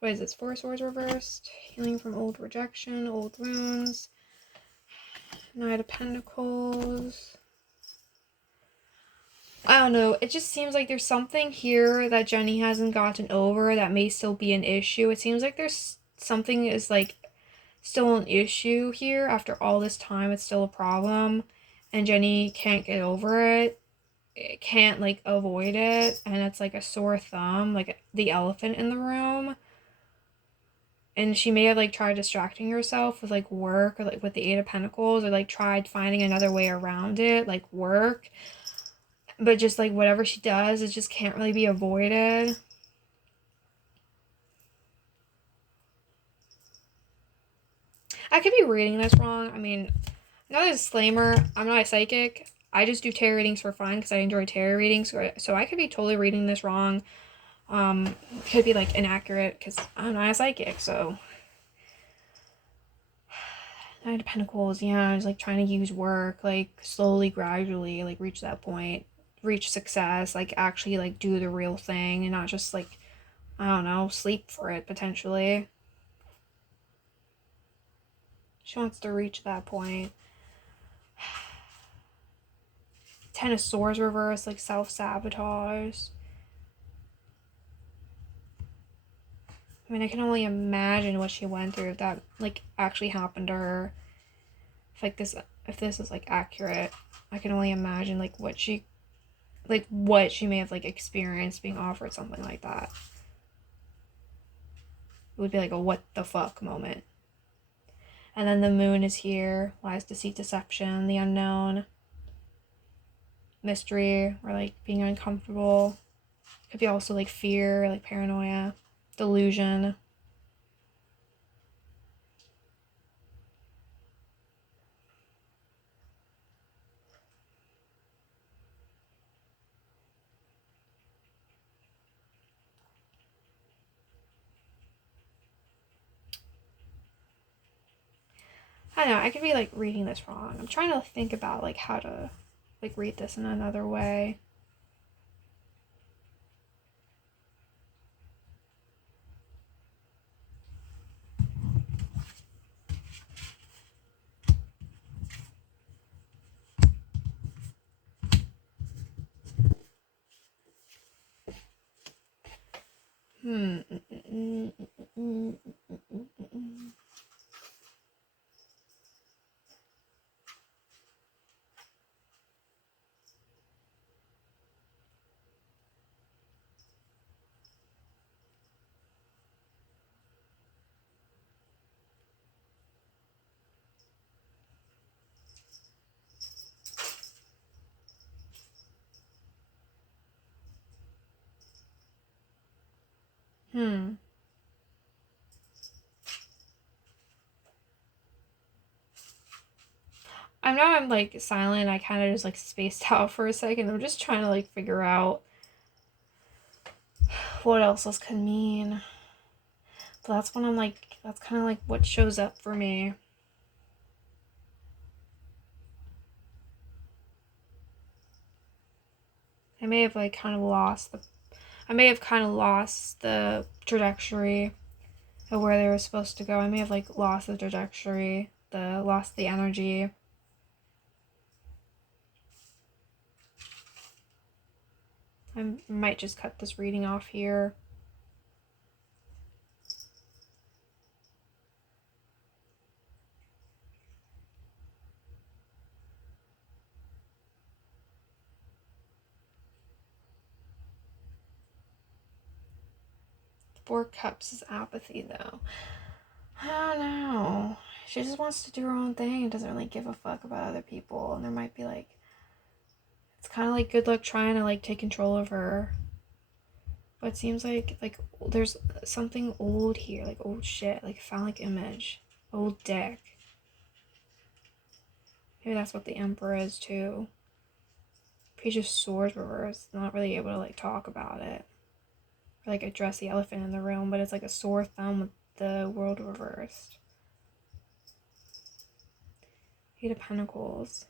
What is this? Four Swords reversed. Healing from old rejection, old wounds. Knight of Pentacles. I don't know. It just seems like there's something here that Jennie hasn't gotten over that may still be an issue. It seems like there's something is, like, still an issue here after all this time. It's still a problem, and Jennie can't get over it. It can't, like, avoid it, and it's like a sore thumb, like the elephant in the room. And she may have, like, tried distracting herself with, like, work, or, like, with the Eight of Pentacles, or, like, tried finding another way around it, like work. But just, like, whatever she does, it just can't really be avoided. I could be reading this wrong. I mean, another disclaimer, I'm not a psychic. I just do tarot readings for fun because I enjoy tarot readings. So I could be totally reading this wrong. Could be, like, inaccurate because I'm not a psychic, so... Knight of Pentacles, yeah, I was, like, trying to use work, like, slowly, gradually, like, reach that point. Reach success, like, actually, like, do the real thing and not just, like, I don't know, sleep for it, potentially. She wants to reach that point. Ten of Swords reverse, like, self-sabotage. I mean, I can only imagine what she went through if that, like, actually happened to her. If this is, like, accurate, I can only imagine, like, what she may have, like, experienced being offered something like that. It would be like a what the fuck moment. And then the moon is here. Lies, deceit, deception, the unknown. Mystery, or, like, being uncomfortable. Could be also, like, fear, like, paranoia. Delusion. I don't know, I could be, like, reading this wrong. I'm trying to think about, like, how to, like, read this in another way. Hmm. Hmm. I know I'm like silent. I kind of just like spaced out for a second. I'm just trying to like figure out what else this could mean. But that's when I'm like, that's kind of like what shows up for me. I may have like kind of lost the, I may have kind of lost the trajectory of where they were supposed to go. I may have like lost the trajectory, lost the energy. I might just cut this reading off here. Four Cups is apathy, though. I don't know. She just wants to do her own thing and doesn't really give a fuck about other people. And there might be like, it's kind of like good luck trying to like take control of her. But it seems like there's something old here, like old shit, like phallic image, old dick. Maybe that's what the Emperor is too. Page of Swords reversed, not really able to like talk about it or like address the elephant in the room, but it's like a sore thumb with the world reversed. Eight of Pentacles.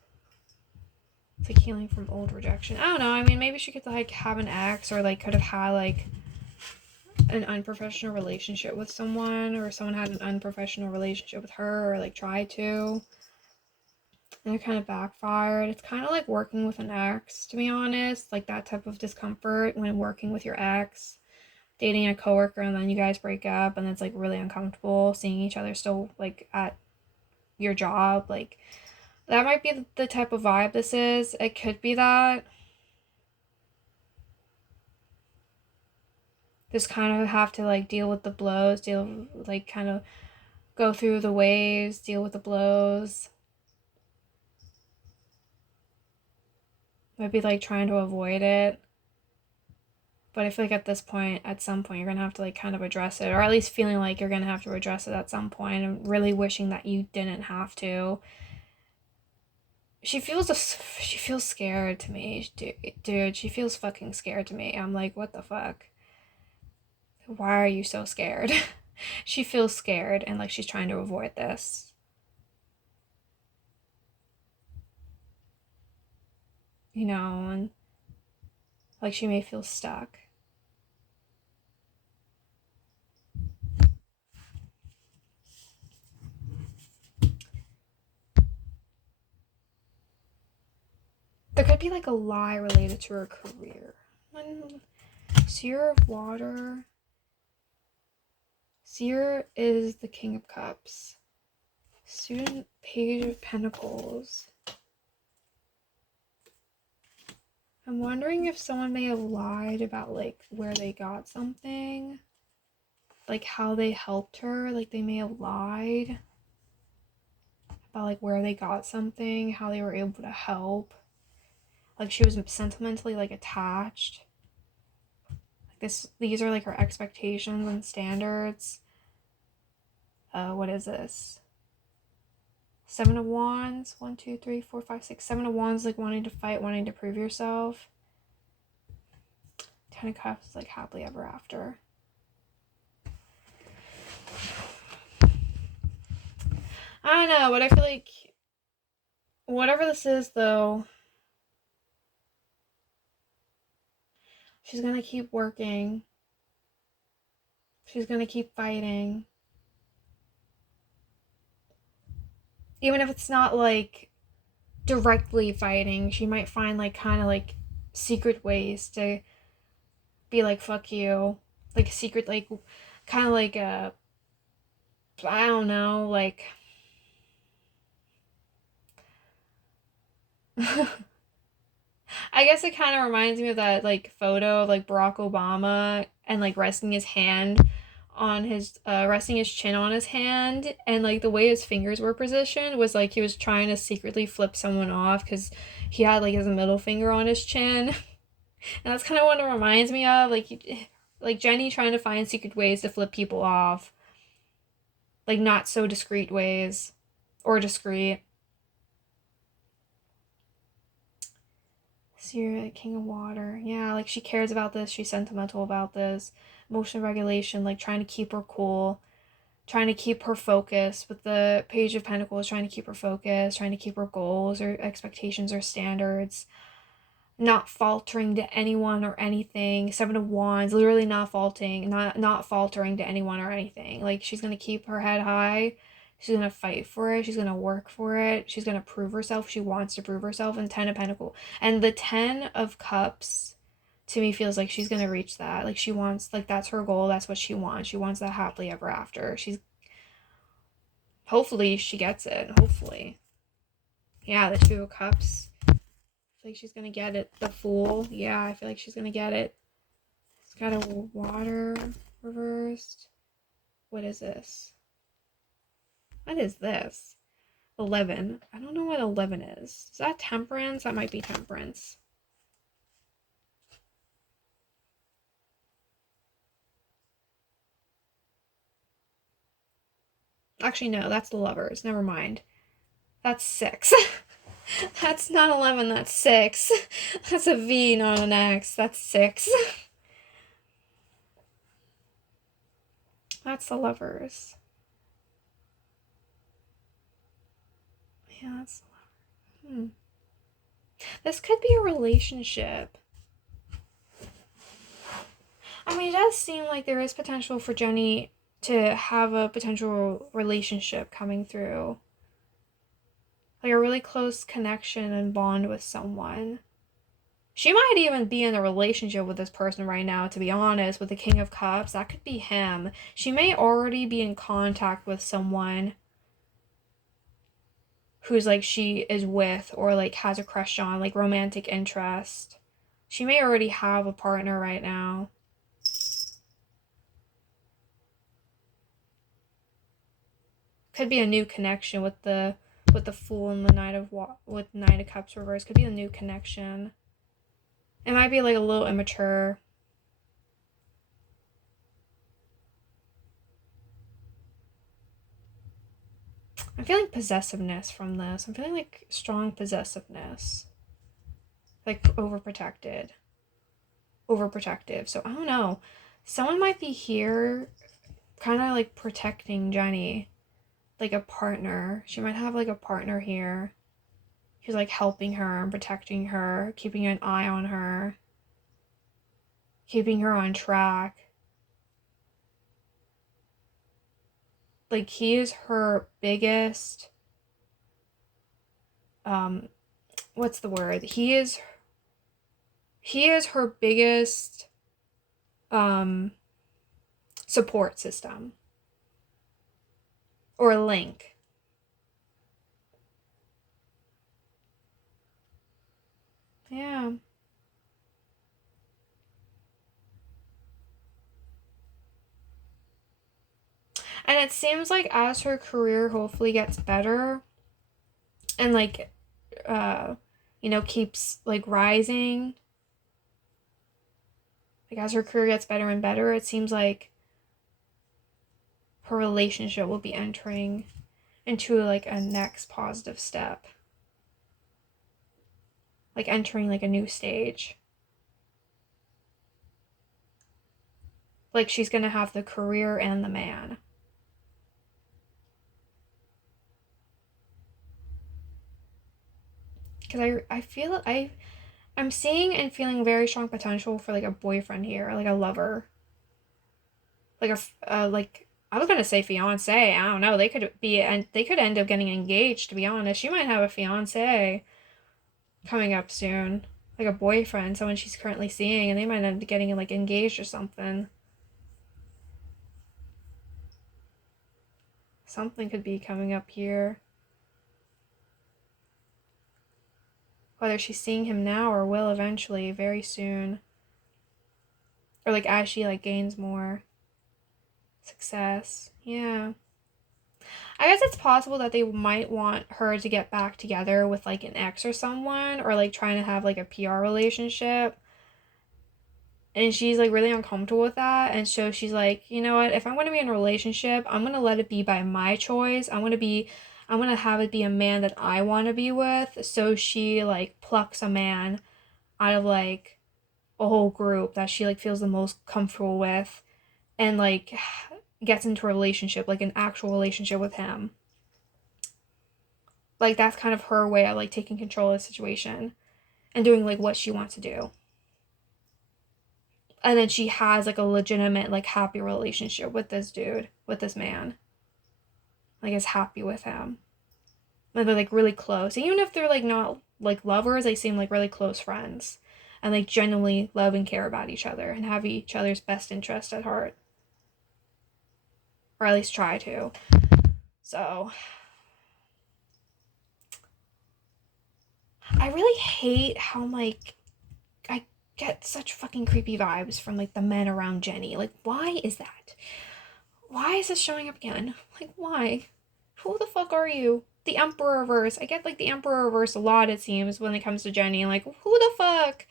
It's like healing from old rejection. I don't know. I mean, maybe she could like have an ex or like could have had like an unprofessional relationship with someone, or someone had an unprofessional relationship with her, or like tried to, and it kind of backfired. It's kind of like working with an ex, to be honest, like that type of discomfort when working with your ex, dating a coworker and then you guys break up and it's like really uncomfortable seeing each other still like at your job. Like that might be the type of vibe this is. It could be that. Just kind of have to like deal with the blows, like kind of go through the waves, deal with the blows. Might be like trying to avoid it. But I feel like at this point, at some point, you're going to have to like kind of address it, or at least feeling like you're going to have to address it at some point, and really wishing that you didn't have to. She feels scared to me, dude. She feels fucking scared to me. I'm like, what the fuck? Why are you so scared? She feels scared and like she's trying to avoid this. You know, and like she may feel stuck. There could be like a lie related to her career. Seer of Water. Seer is the King of Cups. Student, Page of Pentacles. I'm wondering if someone may have lied about like where they got something. Like how they helped her. Like they may have lied about like where they got something, how they were able to help. Like she was sentimentally like attached. Like these are like her expectations and standards. What is this? Seven of Wands. 1, 2, 3, 4, 5, 6. Seven of Wands, like wanting to fight, wanting to prove yourself. Ten of Cups, like happily ever after. I don't know, but I feel like whatever this is, though, she's gonna keep working. She's gonna keep fighting. Even if it's not like directly fighting, she might find like kind of like secret ways to be like, fuck you. like a secret, like kind of like a, I don't know, like I guess it kind of reminds me of that like photo of like Barack Obama and like resting his hand on his resting his chin on his hand, and like the way his fingers were positioned was like he was trying to secretly flip someone off because he had like his middle finger on his chin. And that's kind of what it reminds me of, like Jennie trying to find secret ways to flip people off, like not so discreet ways, or discreet. Syria, King of Water. Yeah, like she cares about this. She's sentimental about this. Emotion regulation, like trying to keep her cool, trying to keep her focus. With the Page of Pentacles, trying to keep her focus, trying to keep her goals or expectations or standards. Not faltering to anyone or anything. Seven of Wands, literally not faltering, not faltering to anyone or anything. Like she's gonna keep her head high. She's gonna fight for it. She's gonna work for it. She's gonna prove herself. She wants to prove herself. And Ten of Pentacles. And the Ten of Cups to me feels like she's gonna reach that. Like she wants, like that's her goal. That's what she wants. She wants that happily ever after. She's, hopefully she gets it. Hopefully. Yeah, the Two of Cups. I feel like she's gonna get it. The Fool. Yeah, I feel like she's gonna get it. It's got a water reversed. What is this? What is this? 11. I don't know what 11 is. Is that temperance? That might be temperance. Actually, no, that's the lovers. Never mind. That's 6. That's not 11, that's 6. That's a V, not an X. That's 6. That's the lovers. Yeah, that's the lovers. This could be a relationship. I mean, it does seem like there is potential for Jennie to have a potential relationship coming through. Like a really close connection and bond with someone. She might even be in a relationship with this person right now, to be honest, with the King of Cups. That could be him. She may already be in contact with someone who's like she is with or like has a crush on, like romantic interest. She may already have a partner right now. Could be a new connection with the Fool and the with Knight of Cups reverse. Could be a new connection. It might be like a little immature. I'm feeling possessiveness from this. I'm feeling like strong possessiveness. Like overprotected. Overprotective. So I don't know. Someone might be here kind of like protecting Jennie. Like a partner. She might have like a partner here. Who's like helping her and protecting her, keeping an eye on her, keeping her on track. Like he is her biggest what's the word? He is her biggest support system or link. Yeah. And it seems like as her career hopefully gets better and like keeps like rising, like as her career gets better and better, it seems like her relationship will be entering into like a next positive step. Like entering like a new stage. Like she's gonna have the career and the man. Because I feel I'm seeing and feeling very strong potential for like a boyfriend here, like a lover, like like I was gonna say fiance. I don't know. They could end up getting engaged. To be honest, she might have a fiance coming up soon, like a boyfriend, someone she's currently seeing, and they might end up getting like engaged or something. Something could be coming up here. Whether she's seeing him now or will eventually, very soon. Or like as she like gains more success. Yeah. I guess it's possible that they might want her to get back together with like an ex or someone, or like trying to have like a PR relationship. And she's like really uncomfortable with that. And so she's like, you know what, if I'm gonna be in a relationship, I'm gonna let it be by my choice. I'm gonna have it be a man that I wanna be with. So she like plucks a man out of like a whole group that she like feels the most comfortable with, and like gets into a relationship, like an actual relationship with him. Like that's kind of her way of like taking control of the situation and doing like what she wants to do. And then she has like a legitimate like happy relationship with this dude, with this man. Like is happy with him. And they're like really close. And even if they're like not like lovers, they seem like really close friends. And like genuinely love and care about each other and have each other's best interest at heart. Or at least try to. So I really hate how like I get such fucking creepy vibes from like the men around Jennie. Like, why is that? Why is this showing up again? Like, why? Who the fuck are you? The Emperor verse. I get like the Emperor verse a lot, it seems, when it comes to Jennie. Like, who the fuck?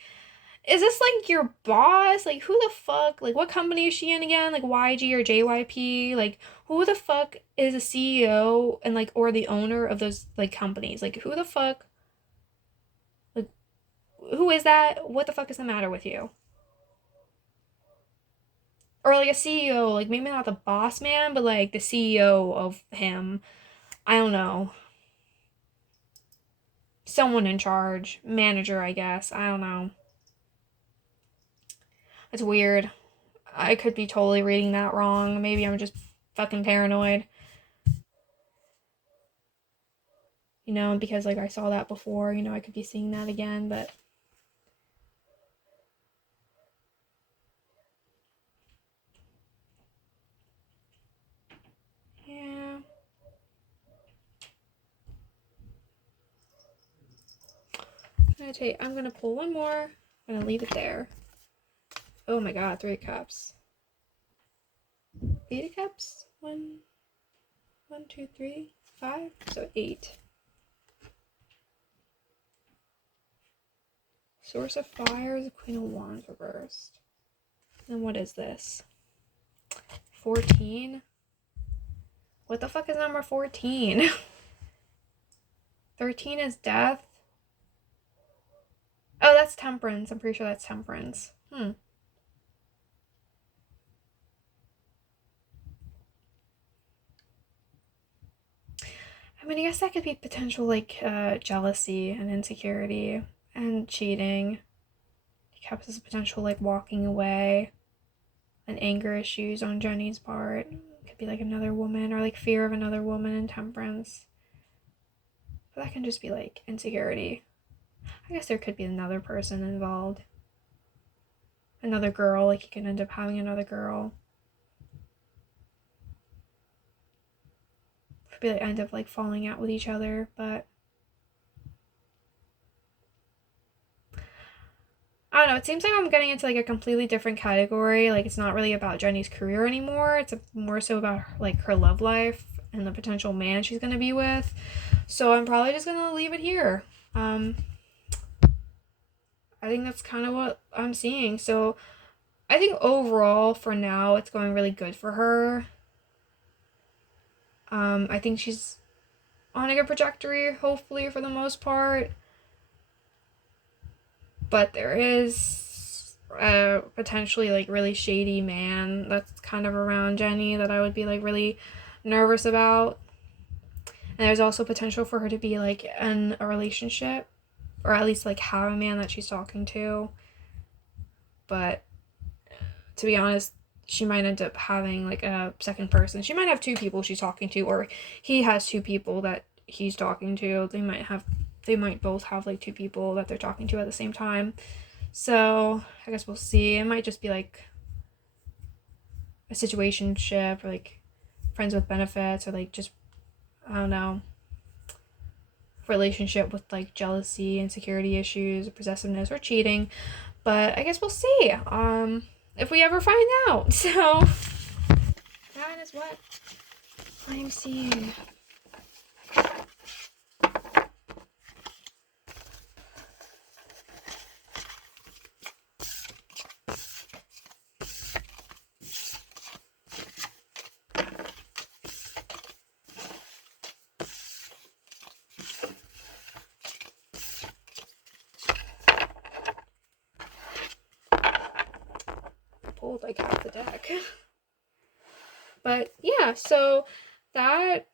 Is this like your boss? Like, who the fuck? Like, what company is she in again? Like, YG or JYP? Like, who the fuck is a CEO and like, or the owner of those like companies? Like, who the fuck? Like, who is that? What the fuck is the matter with you? Or like a CEO, like maybe not the boss man, but like the CEO of him. I don't know. Someone in charge, manager, I guess. I don't know. It's weird. I could be totally reading that wrong. Maybe I'm just fucking paranoid. You know, because like I saw that before, you know, I could be seeing that again, but yeah. I'm gonna pull one more. I'm gonna leave it there. Oh my god, 3 cups. 8 cups? One, two, three, five. So 8. Source of Fire is the Queen of Wands reversed. And what is this? 14? What the fuck is number 14? 13 is Death. Oh, that's Temperance. I'm pretty sure that's Temperance. I mean, I guess that could be potential like jealousy and insecurity and cheating. Cups is potential like walking away and anger issues on Jennie's part. Could be like another woman or like fear of another woman in Temperance. But that can just be like insecurity. I guess there could be another person involved. Another girl, like you can end up having another girl. Could be like end up like falling out with each other, but I don't know, it seems like I'm getting into like a completely different category. Like it's not really about Jennie's career anymore. It's more so about like her love life and the potential man she's gonna be with. So I'm probably just gonna leave it here. I think that's kind of what I'm seeing. So I think overall for now it's going really good for her. I think she's on a good trajectory, hopefully for the most part. But there is a potentially like really shady man that's kind of around Jennie that I would be like really nervous about. And there's also potential for her to be like in a relationship, or at least like have a man that she's talking to. But to be honest, she might end up having like a second person. She might have 2 people she's talking to, or he has 2 people that he's talking to. They might both have like 2 people that they're talking to at the same time. So I guess we'll see. It might just be like a situationship, or like friends with benefits, or like just, I don't know, relationship with like jealousy, insecurity issues, possessiveness, or cheating. But I guess we'll see. If we ever find out. So that is what I'm seeing. Pulled like half the deck. But yeah, so that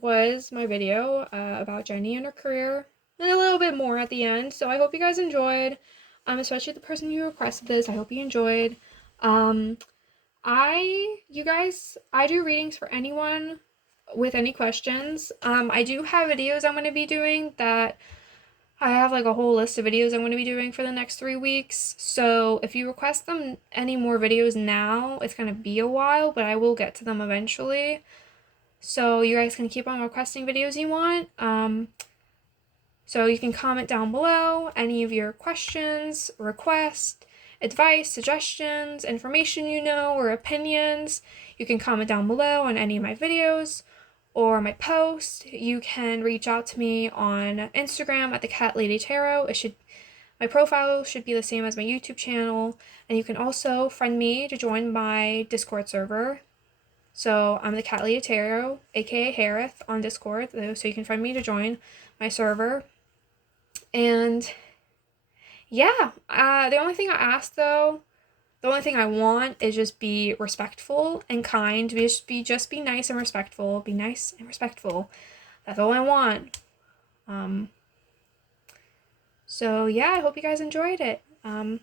was my video about Jennie and her career, and a little bit more at the end. So I hope you guys enjoyed, especially the person who requested this. I hope you enjoyed. I do readings for anyone with any questions. I do have videos I'm going to be doing that I have like a whole list of videos I'm going to be doing for the next 3 weeks. So if you request them any more videos now, it's going to be a while, but I will get to them eventually. So you guys can keep on requesting videos you want. So you can comment down below any of your questions, requests, advice, suggestions, information you know, or opinions. You can comment down below on any of my videos or my post. You can reach out to me on Instagram at the Cat Lady Tarot. My profile should be the same as my YouTube channel, and you can also friend me to join my Discord server. So I'm the Cat Lady Tarot, aka Harith, on Discord, so you can friend me to join my server. And yeah, the only thing I ask though, the only thing I want is just be respectful and kind. Just be nice and respectful. Be nice and respectful. That's all I want. So yeah, I hope you guys enjoyed it. And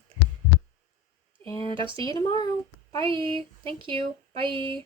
I'll see you tomorrow. Bye. Thank you. Bye.